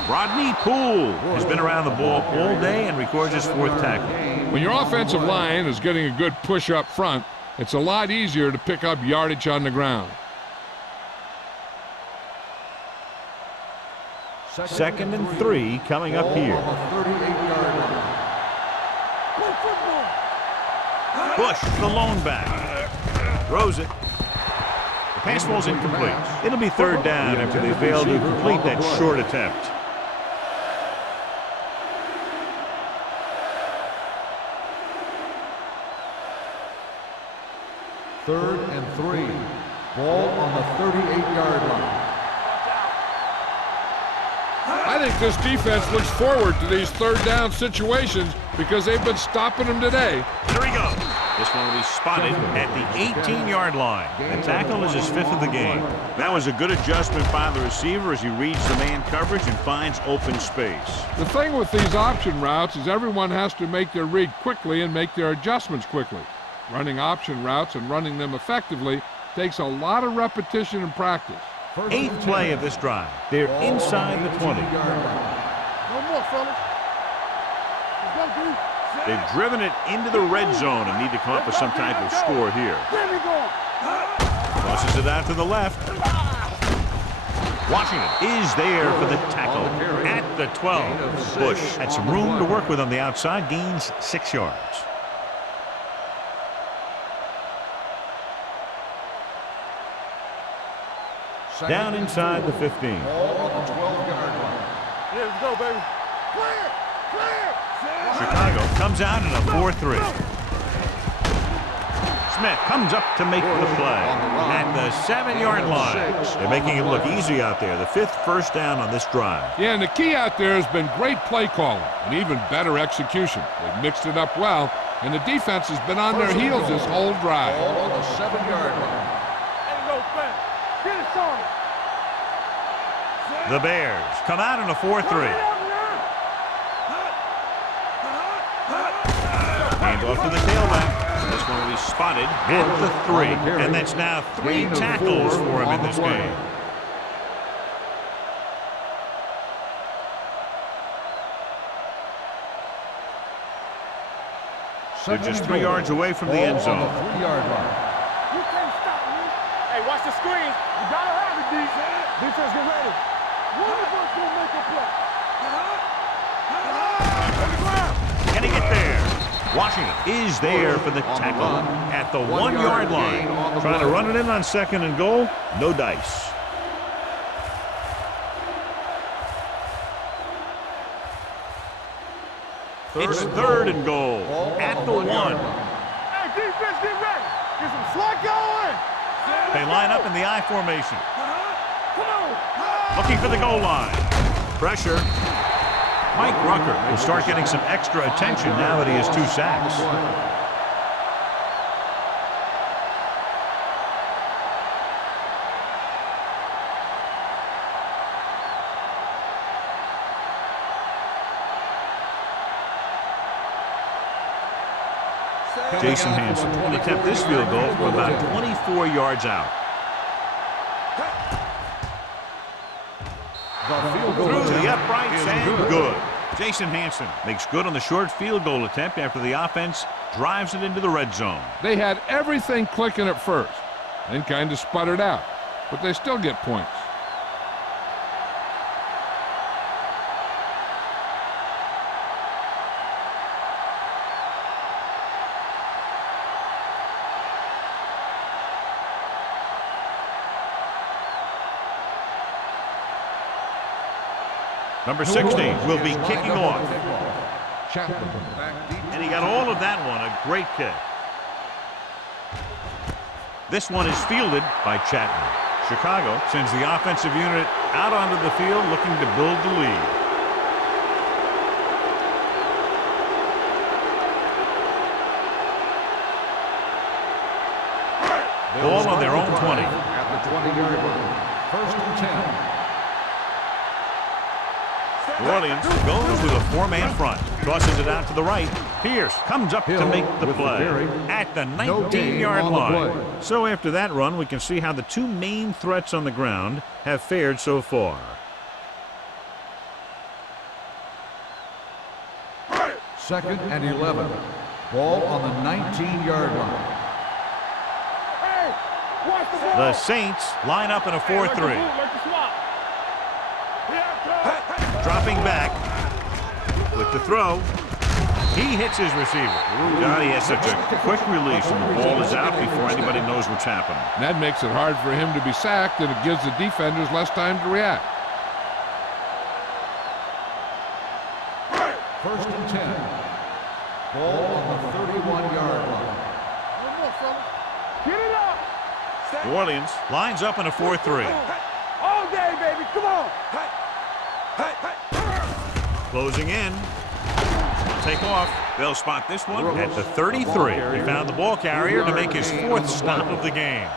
Rodney Poole has been around the ball all day and records his fourth tackle. When your offensive line is getting a good push up front, it's a lot easier to pick up yardage on the ground. Second and 3 coming up here. On the 38-yard line. Bush, the lone back, throws it. The pass ball's incomplete. It'll be third down after they fail to complete that short attempt. Third and 3. Ball on the 38-yard line. I think this defense looks forward to these third down situations because they've been stopping them today. Here we go. This one will be spotted at the 18-yard line. The tackle is his 5th of the game. That was a good adjustment by the receiver as he reads the man coverage and finds open space. The thing with these option routes is everyone has to make their read quickly and make their adjustments quickly. Running option routes and running them effectively takes a lot of repetition and practice. 8th play of this drive. They're inside the 20. No more, fellas. Let's go, dude. They've driven it into the red zone and need to come up with some type of score here. Tosses it out to the left. Washington is there for the tackle at the 12. Bush had some room to work with on the outside, gains 6 yards. Down inside the 15. Ball on the 12-yard line. Yeah, let's go, baby. Clear! Clear! Chicago comes out in a 4-3. Smith comes up to make the play at the 7-yard line. They're making it look easy out there. The 5th first down on this drive. Yeah, and the key out there has been great play calling and even better execution. They've mixed it up well, and the defense has been on their heels this whole drive. Ball on the 7-yard line. Ain't no fence. Get it, Sonic. The Bears come out in a 4-3. Hand off to the tailback. This one will be spotted at the 3. And that's now 3 tackles for him in this game. They're just 3 yards away from the end zone. On the 3-yard line. You can't stop me. Hey, watch the screen. You gotta have it, defense. Defense, get ready. One of us gonna make a play. Can he get there? Washington is there for the tackle at the 1-yard line. Trying to run it in on 2nd and goal. No dice. It's 3rd and goal at the 1. Hey, defense, get ready. Get some slack going. They line up in the I formation. Come on. Looking for the goal line. Pressure. Mike Rucker will start getting some extra attention now that he has 2 sacks. Jason Hansen will attempt this field goal from about 24 yards out. Through the uprights and good. Jason Hansen makes good on the short field goal attempt after the offense drives it into the red zone. They had everything clicking at first, then kind of sputtered out, but they still get points. Number 16 will be kicking off. Chapman back deep. And he got all of that one. A great kick. This one is fielded by Chapman. Chicago sends the offensive unit out onto the field looking to build the lead. Ball on their own 20. At the 20-yard line. 1st and 10. New Orleans goes with a 4-man front. Tosses it out to the right. Pierce comes up to make the play at the 19-yard line. So after that run, we can see how the 2 main threats on the ground have fared so far. Second and 11. Ball on the 19-yard line. Hey, watch the ball. The Saints line up in a 4-3. Dropping back with the throw. He hits his receiver. God, he has such a quick release, and the ball is out before anybody knows what's happening. And that makes it hard for him to be sacked, and it gives the defenders less time to react. 1st and 10. Ball on the 31-yard line. One more, fella. Get it up. New Orleans lines up in a 4-3. All day, baby. Come on. Closing in. take off. They'll spot this one at the 33. He found the ball carrier to make his 4th stop of the game.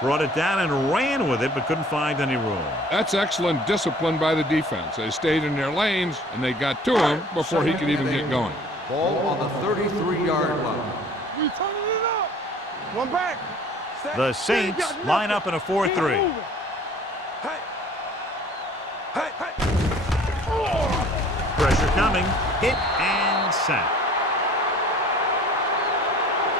Brought it down and ran with it, but couldn't find any room. That's excellent discipline by the defense. They stayed in their lanes, and they got to him before he could even get going. Ball on the 33-yard line. We turning it up. One back. The Saints line up in a 4-3. Pressure coming. Hit and sack.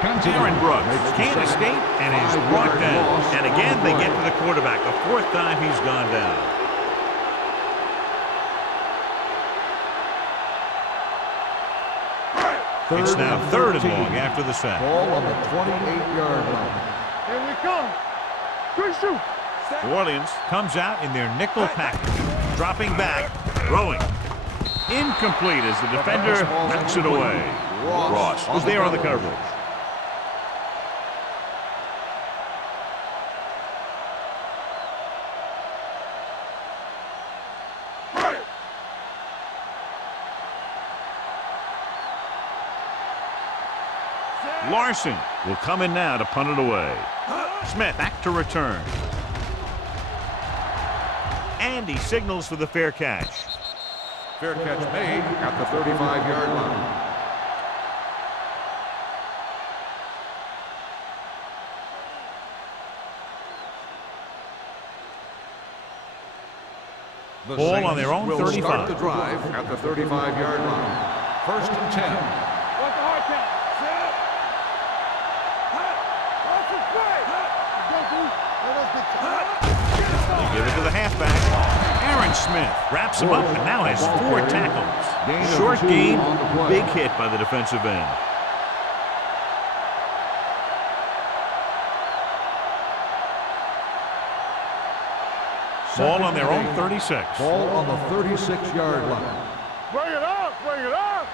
Aaron Brooks can't escape and is brought down. And again, they get to the quarterback. The 4th time he's gone down. It's now 3rd and long after the sack. Ball on the 28-yard line. Here we come. Good shoot. New Orleans comes out in their nickel package. Dropping back, throwing. Incomplete as the defender knocks it away. Ross was there on the coverage. Larson will come in now to punt it away. Smith back to return. And he signals for the fair catch. Fair catch made at the 35-yard line. The Ball Saints on their own will 35. start the drive at the 35-yard line. 1st and 10. What's the hard count? Set up. They give it to the halfback. Aaron Smith wraps him up and now has 4 tackles. Short gain, big hit by the defensive end. Ball on their own 36. Ball on the 36-yard line. Bring it up. Bring it up.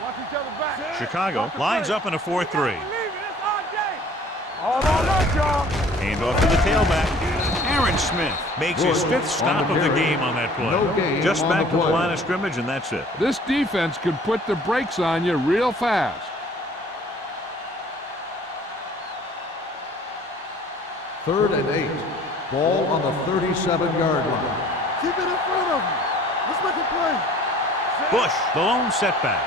Watch each other back. Chicago lines up in a 4-3. All on us, y'all. Hand off to the tailback. Aaron Smith makes his 5th stop of the game on that play. Just back to the line of scrimmage, and that's it. This defense can put the brakes on you real fast. 3rd and 8. Ball on the 37-yard line. Keep it in front of him. Let's make a play. Bush, the lone setback.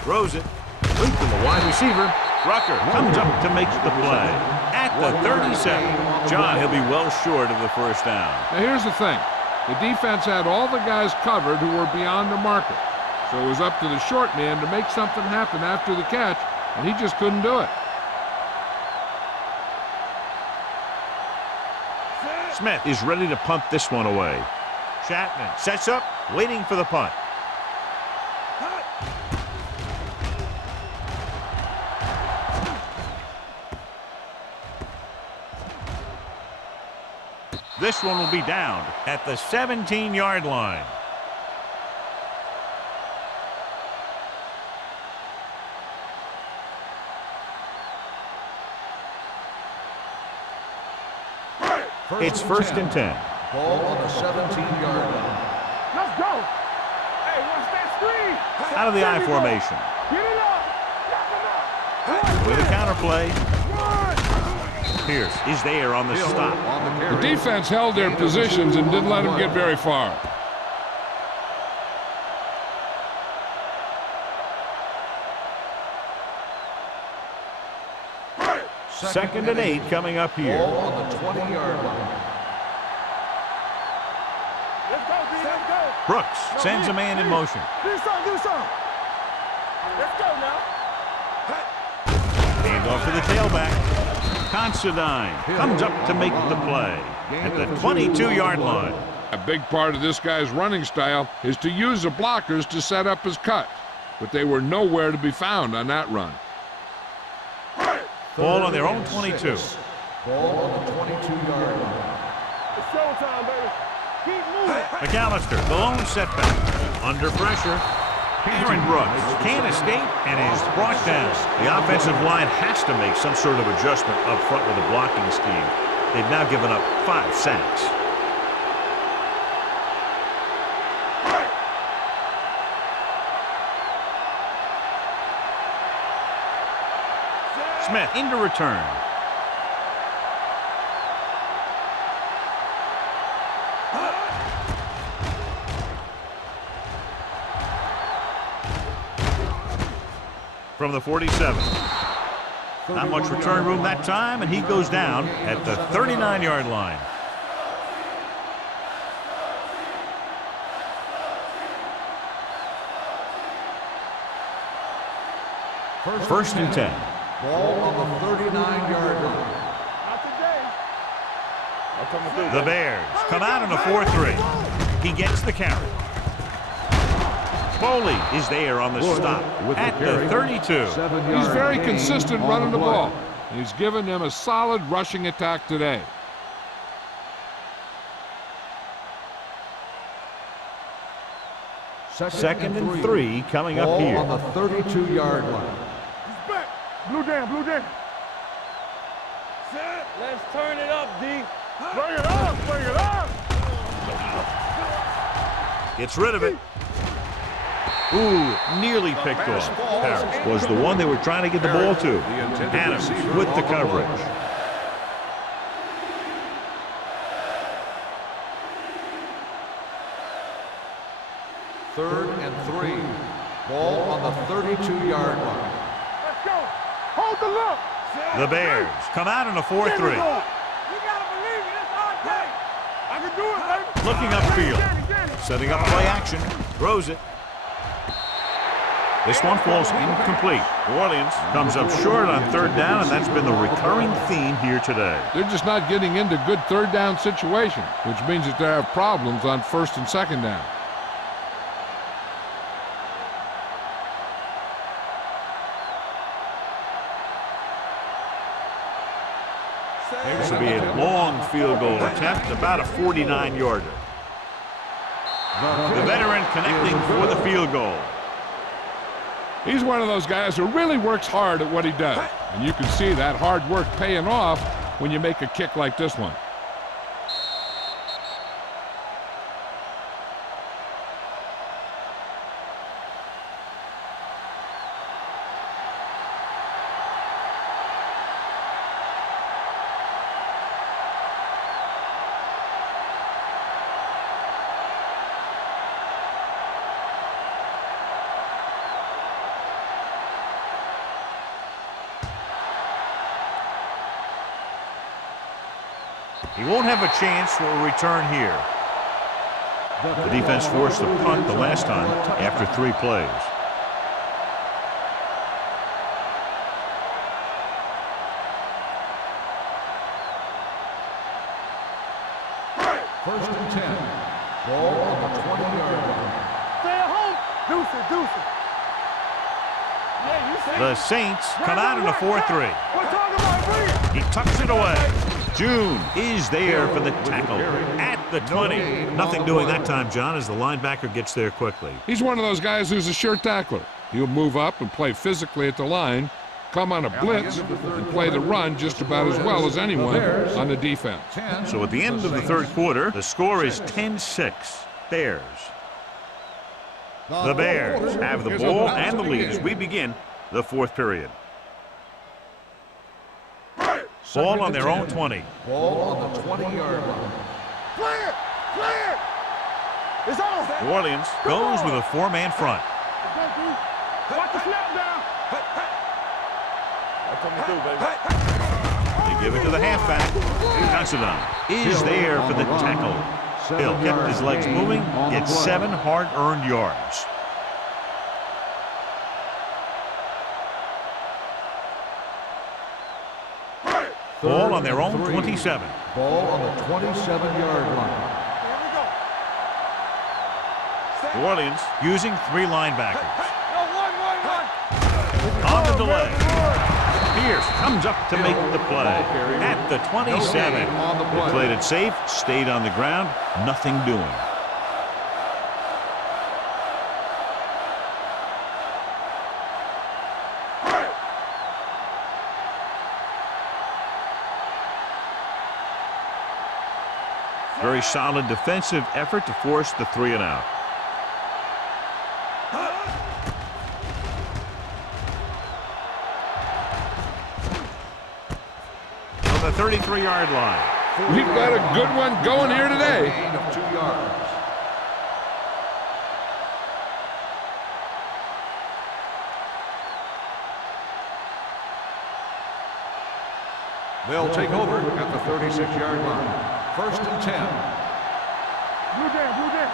Throws it. Late to the wide receiver. Rucker comes up to make the play. At the 37. John, he'll be well short of the 1st down. Now here's the thing. The defense had all the guys covered who were beyond the marker. So it was up to the short man to make something happen after the catch, and he just couldn't do it. Smith is ready to punt this one away. Chapman sets up, waiting for the punt. This one will be down at the 17-yard line. It's 1st and 10. Ball on the 17-yard line. Let's go. Hey, watch that screen. Out of the I formation. Get it up. Knock him up. With a counterplay. Pierce is there on the stop. The defense held their positions and didn't let them get very far. Second and 8 coming up here. Ball on the 20-yard line. Let's go, D. Let's go. Brooks sends a man in motion. Do something. Do something. Let's go now. Hand off to the tailback. Considine comes up to make the play at the 22-yard line. A big part of this guy's running style is to use the blockers to set up his cut, but they were nowhere to be found on that run. Ball on their own 22. Ball on the 22-yard line. It's showtime, baby. Keep moving. McAllister, the lone setback. Under pressure. Aaron Brooks can't escape and is brought down. The offensive line has to make some sort of adjustment up front with the blocking scheme. They've now given up 5 sacks. Smith into return. From the 47. Not much return room that time, and he goes down at the 39-yard line. First and 10. Ball on the 39-yard line. Not today. The Bears come out in a 4-3. He gets the carry. Foley is there on the stop at the 32. He's very consistent running the ball. He's given them a solid rushing attack today. Second and 3 coming up here. On the 32-yard line. He's back. Blue down, blue down. Set. Let's turn it up, D. Bring it up, bring it up. Gets rid of it. Ooh, nearly picked off. Harris was the one they were trying to get the ball to. Adams with the coverage. Third and 3. Ball on the 32-yard line. Let's go. Hold the look. The Bears come out in a 4-3. You gotta believe it. It's our day. I can do it, baby. Looking upfield. Setting up play action. Throws it. This one falls incomplete. New Orleans comes up short on third down, and that's been the recurring theme here today. They're just not getting into good third down situations, which means that they have problems on first and second down. This will be a long field goal attempt, about a 49-yarder. The veteran connecting for the field goal. He's one of those guys who really works hard at what he does. And you can see that hard work paying off when you make a kick like this one. He won't have a chance for a return here. The defense forced a punt the last time after 3 plays. First and 10. Ball on the 20-yard line. Stay at home. Deuce it, deuce it. Yeah, you see. The Saints come out in a 4-3. We're talking about bring it. He tucks it away. June is there for the tackle at the 20. Nothing doing that time, John, as the linebacker gets there quickly. He's one of those guys who's a sure tackler. He'll move up and play physically at the line, come on a blitz, and play the run just about as well as anyone on the defense. So at the end of the third quarter, the score is 10-6. Bears. The Bears have the ball and the lead as we begin the fourth period. Ball on their own 20. Ball on the 20-yard line. Clear, clear. It's on. New Orleans goes with a 4-man front. Watch the snap down. That's what we do, baby. They give it to the halfback. Considine is there for the tackle. Hill kept his legs moving, gets 7 hard-earned yards. Ball on their own 27. Ball on the 27-yard line. Here we go. New Orleans using 3 linebackers. No, one. On the delay. Pierce comes up to make the play at the 27. They played it safe, stayed on the ground, nothing doing. Very solid defensive effort to force the 3-and-out. 33-yard line. We've got a good one going here today. Gain of 2 yards. They'll take over at the 36-yard line. 1st and 10. Blue jam, blue jam.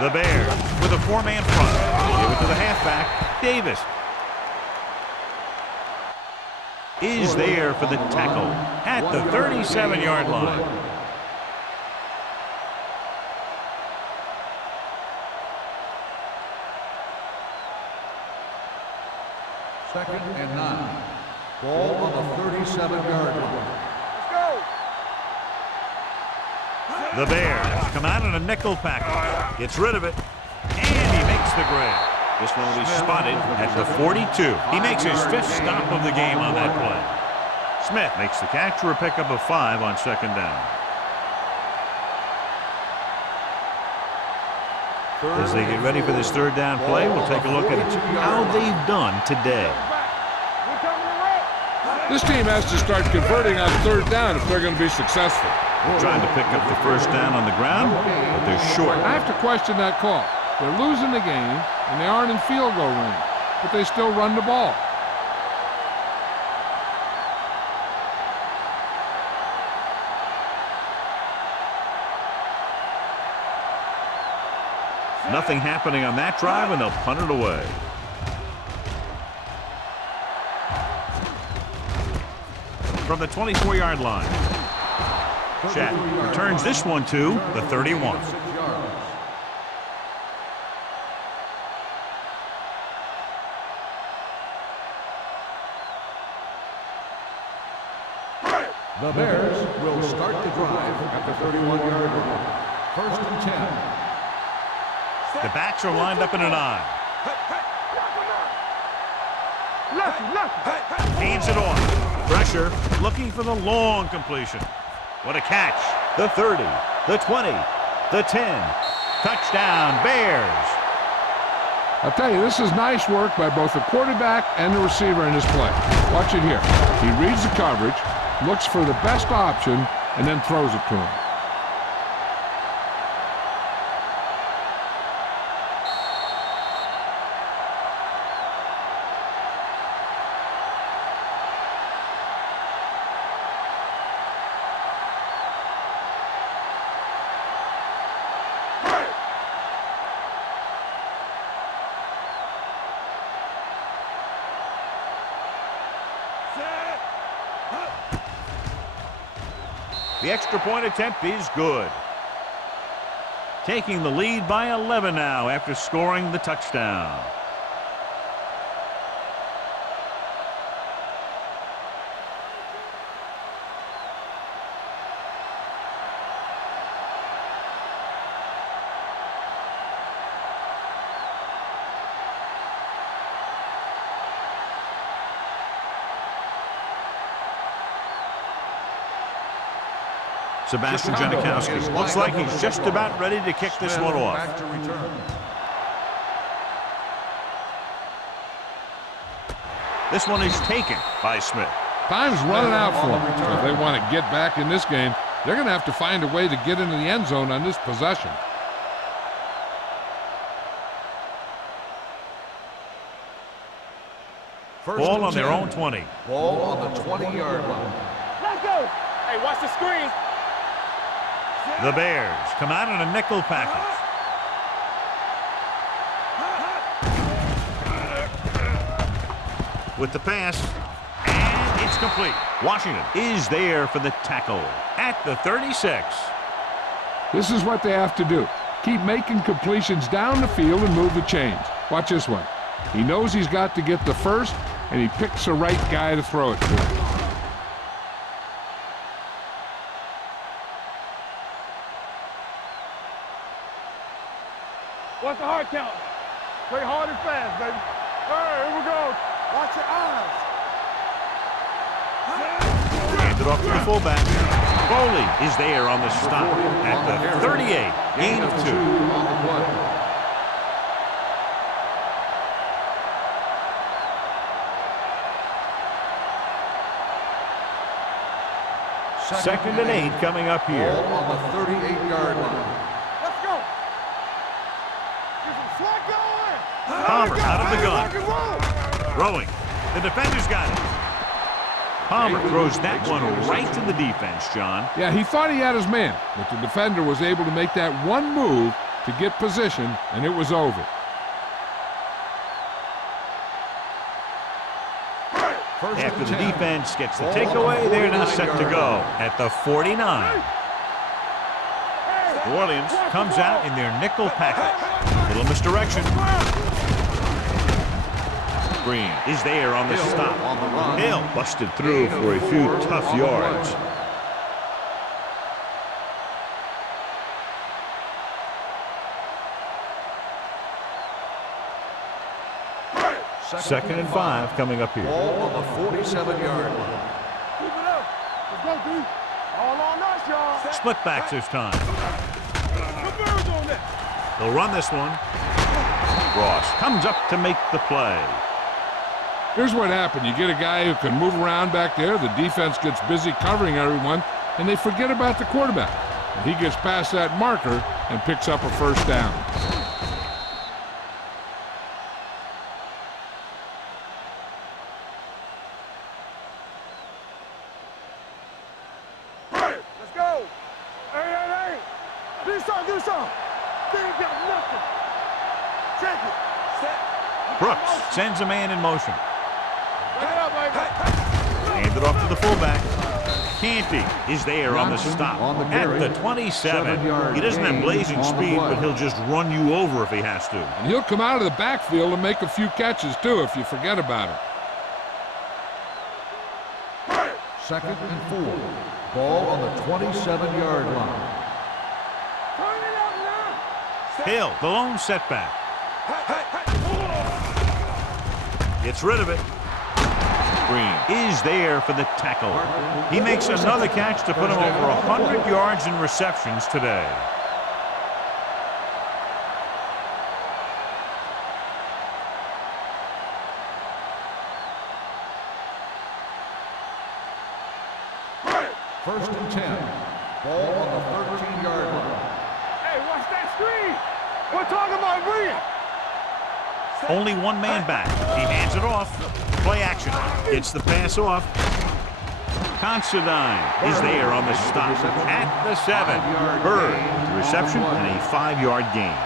The Bears with a 4-man front. Give it to the halfback, Davis. Is there for the tackle at the 37-yard line. Second and 9. Ball on the 37-yard line. Let's go. The Bears come out in a nickel package. Gets rid of it, and he makes the grab. This one will be spotted at the 42. He makes his 5th stop of the game on that play. Smith makes the catch for a pickup of 5 on 2nd down. As they get ready for this 3rd down play, we'll take a look at how they've done today. We're coming to roll. This team has to start converting on 3rd down if they're going to be successful. They're trying to pick up the 1st down on the ground, but they're short. I have to question that call. They're losing the game, and they aren't in field goal range, but they still run the ball. Nothing happening on that drive, and they'll punt it away. From the 24-yard line, Chat returns this one to the 31. The Bears will start the drive at the 31-yard line. 1st and 10. The backs are lined up in an I. Hands it off. Pressure, looking for the long completion. What a catch. The 30, the 20, the 10. Touchdown, Bears. I'll tell you, this is nice work by both the quarterback and the receiver in this play. Watch it here. He reads the coverage, looks for the best option, and then throws it to him. The extra point attempt is good. Taking the lead by 11 now after scoring the touchdown. Sebastian Janikowski looks like he's just about ready to kick this one off. Back to return. This one is taken by Smith. Time's running out for them. So if they want to get back in this game, they're going to have to find a way to get into the end zone on this possession. Ball on their own 20. Ball on the 20-yard line. Let's go. Hey, watch the screen. The Bears come out in a nickel package. With the pass, and it's complete. Washington is there for the tackle at the 36. This is what they have to do. Keep making completions down the field and move the chains. Watch this one. He knows he's got to get the first, and he picks the right guy to throw it to. What's the hard count? Play hard and fast, baby. All right, here we go. Watch your eyes. Hand it off to the fullback. Foley is there on the stop at the 38. Gain of 2. On the play. Second and 8 coming up here. Ball on the 38-yard line. Let's go. Get some slack going. Palmer out of the gun. Throwing. The defender's got it. Palmer throws that one right to the defense, John. Yeah, he thought he had his man, but the defender was able to make that one move to get position, and it was over. After the defense gets the takeaway, they're now set to go at the 49. New Orleans comes out in their nickel package. Little misdirection. Green is there on the stop. Hill busted through for a few tough yards. Second and 5 coming up here. Ball on the 47-yard line. Keep it up. Let's go, D. All on us, y'all. Split backs this time. The birds on that. They'll run this one. Ross comes up to make the play. Here's what happened. You get a guy who can move around back there. The defense gets busy covering everyone, and they forget about the quarterback. And he gets past that marker and picks up a first down. Let's go. Hey. Do something. They ain't got nothing. Check it. Set. Brooks sends a man in motion. Bring it up, baby. Hand it off to the fullback. Canty is there on the stop on the at carry. the 27. 7-yard He doesn't have gain blazing on the speed, play. but he'll just run you over if he has to. And he'll come out of the backfield and make a few catches, too, if you forget about it. Second and 4. Ball on the 27-yard line. Turn it up now. Hill, the lone setback. Gets rid of it. Green is there for the tackle. He makes another catch to put him over 100 yards in receptions today. First and 10. Ball on the 13-yard line. Hey, watch that screen. We're talking about bringing. Only one man back. He hands it off. Play action. Gets the pass off. Considine is there on the stop at the 7. Bird, the reception, and a 5-yard gain.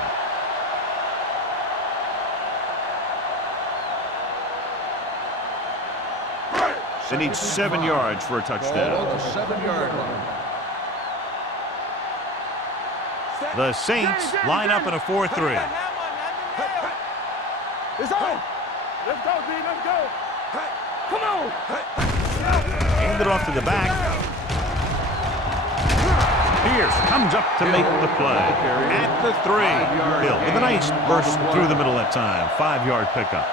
They need 7 yards for a Ball on touchdown. the 7-yard line. The Saints line up in a 4-3. It's on. Let's go, D. Let's go. Come on. Hand it off to the back. Pierce comes up to make the play at the 3. Hill with a nice burst through the middle that time. 5-yard pickup.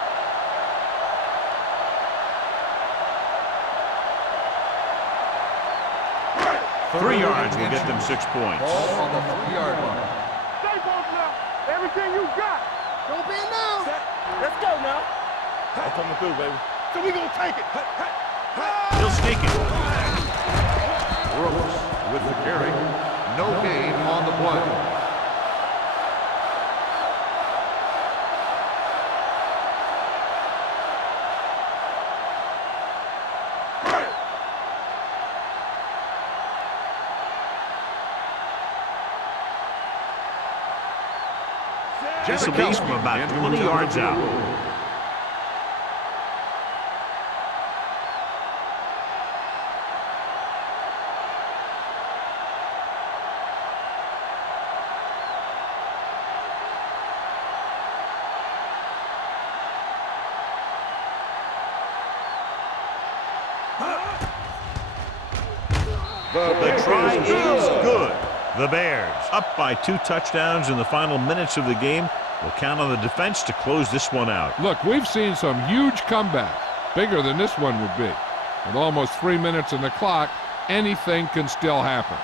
Three yards will get them 6 points. Ball on the 3-yard line. Stay focused now. Everything you got. Don't be announced. Let's go now. I'm coming through, baby. So we gonna take it. He'll sneak it. Brooks with the carry. No gain on the play. This will be from about 20 yards out. The try is good. The Bears, up by 2 touchdowns in the final minutes of the game, will count on the defense to close this one out. Look, we've seen some huge comebacks, bigger than this one would be. With almost 3 minutes on the clock, anything can still happen.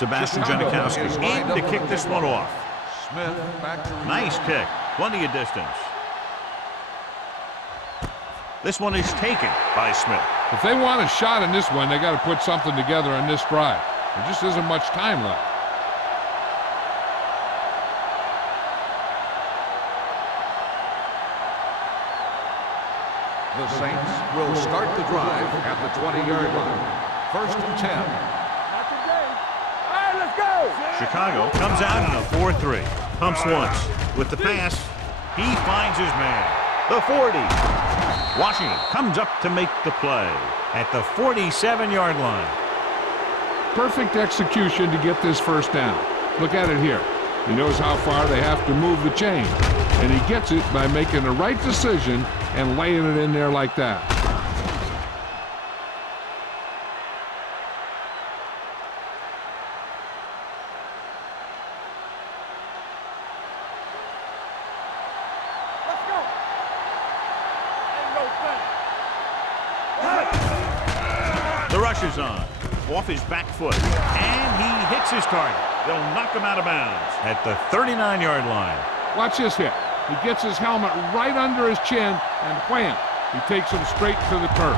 Sebastian Janikowski in to kick this one off. Smith back to Nice kick. Plenty of distance. This one is taken by Smith. If they want a shot in this one, they got to put something together on this drive. There just isn't much time left. the Saints will start the drive at the 20-yard line. 1st and 10. Not today. All right, let's go. Chicago comes out in a 4-3. Pumps once. With the pass, he finds his man. The 40. Washington comes up to make the play at the 47-yard line. Perfect execution to get this first down. Look at it here. He knows how far they have to move the chain, and he gets it by making the right decision and laying it in there like that. Let's go. Ain't no thing. The rush is on. Off his back foot, and he hits his target. They'll knock him out of bounds at the 39-yard line. Watch this hit. He gets his helmet right under his chin, and wham, he takes him straight to the turf.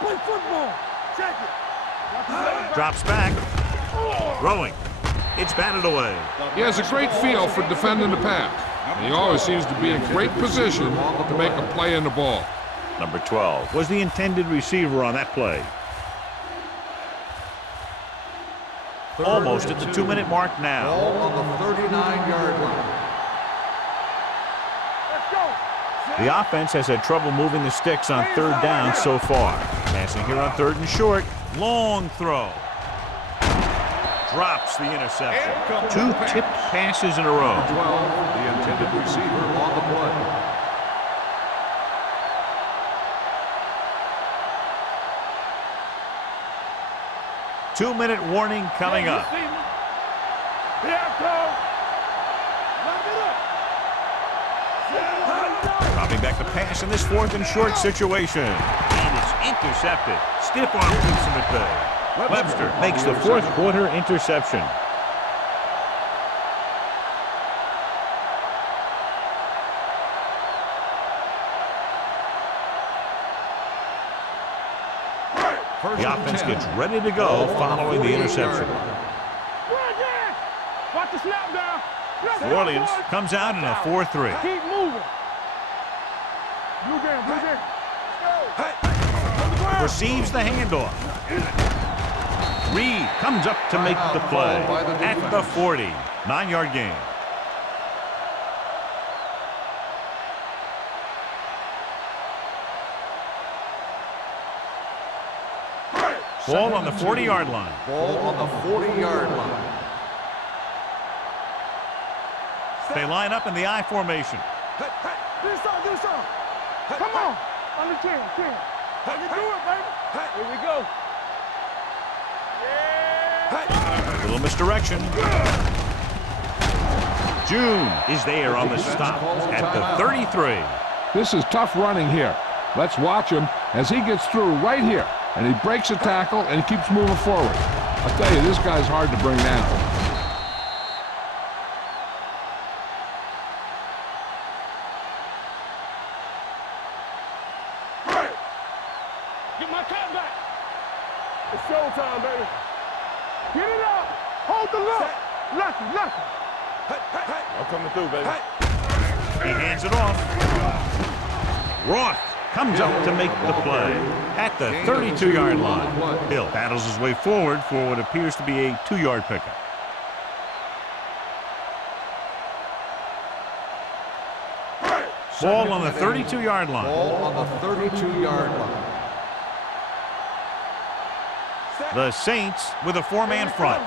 Play football. Check it. Drops back. Throwing. It's batted away. He has a great feel for defending the pass, and he always seems to be in great position to make a play in the ball. Number 12 was the intended receiver on that play. Almost at the 2-minute mark now. Ball on the 39-yard line. Let's go. The offense has had trouble moving the sticks on 3rd down so far. Passing here on 3rd and short. Long throw. Drops the interception. 2 tipped passes in a row. 12, the intended receiver on the play. Two-minute warning coming up. Here it comes. Lock it up. Dropping back to pass in this 4th and short situation. And it's intercepted. Stiff arm keeps him at bay. Webster makes the 4th quarter interception. The offense gets ready to go following the interception. Watch the snap down. New Orleans comes out in a 4-3. Keep moving. Blue game, blue game. Receives the handoff. Reed comes up to make the play at the 40. 9-yard gain. Ball on the 40-yard line. Ball on the 40-yard line. They line up in the I formation. Do something. Come on. On the 10. Let me do it, baby. Here we go. Yeah. Little misdirection. June is there on the stop at the 33. This is tough running here. Let's watch him as he gets through right here, and he breaks a tackle and he keeps moving forward. I'll tell you, this guy's hard to bring down. Get my cut back. It's showtime, baby. Get it up. Hold the look. Lucky. I'm coming through, baby. He hands it off. Roth comes up to make the play at the 32-yard line. Hill battles his way forward for what appears to be a 2-yard pickup. Ball on the 32-yard line. Ball on the 32-yard line. The Saints with a 4-man front.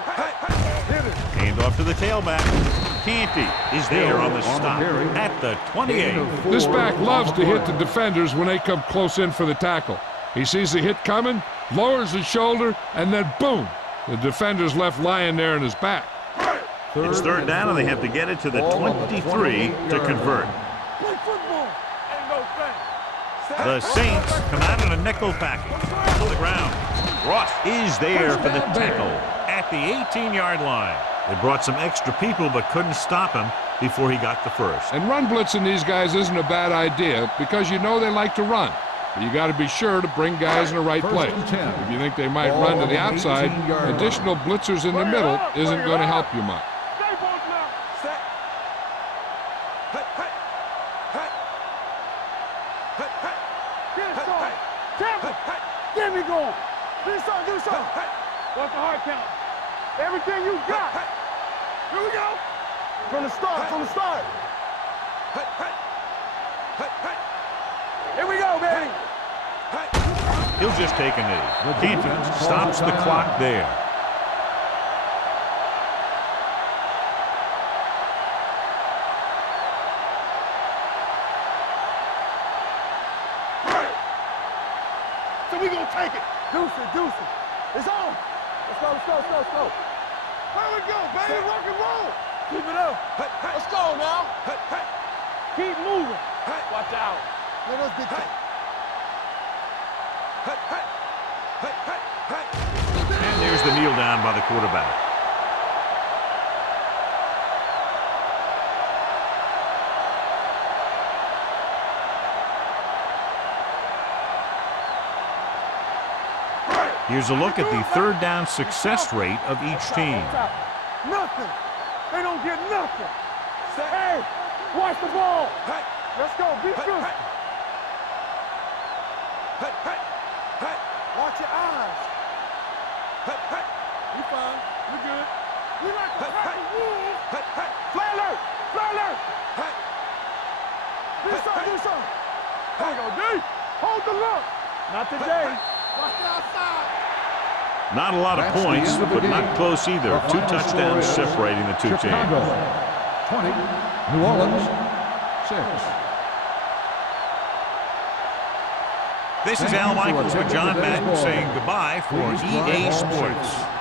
Hand off to the tailback. Canty is there on the stop at the 28. This back loves to hit the defenders when they come close in for the tackle. He sees the hit coming, lowers his shoulder, and then boom, The defender's left lying there in his back. It's third down, and they have to get it to the 23 to convert. Play football. Ain't no thing. The Saints come out in a nickel package on the ground. Ross is there for the tackle at the 18-yard line. They brought some extra people but couldn't stop him before he got the first. And run blitzing these guys isn't a bad idea because you know they like to run. But you got to be sure to bring guys in the right place. If you think they might run to the outside, additional blitzers in the middle isn't going to help you much. Stay both now. Set. Hey, hey. Hey. Hey, hey. Get it started. Tampa. Get me going. Do something, do something. What's the hard count? Everything you got. Here we go. From the start, from the start. Here we go, baby. He'll just take a knee. Defense stops the clock there. So we gonna take it. Deuce it. It's on. Let's go. Where we go, baby? Rock and roll. Keep it up. Let's go now. Keep moving. Watch out. Let us get And there's the kneel down by the quarterback. Here's a look at the third down success rate of each team. Nothing. They don't get nothing. Hey, watch the ball. Let's go. Be good. Watch your eyes. We fine. We good. We like to pack the wolves. Fly alert. Do something. There we go, D. Hold the look. Not today. Watch the outside. Not a lot of points, but not close either. Two touchdowns separating the two teams. 20, New Orleans, 6. This is Al Michaels with John Madden saying goodbye for EA Sports.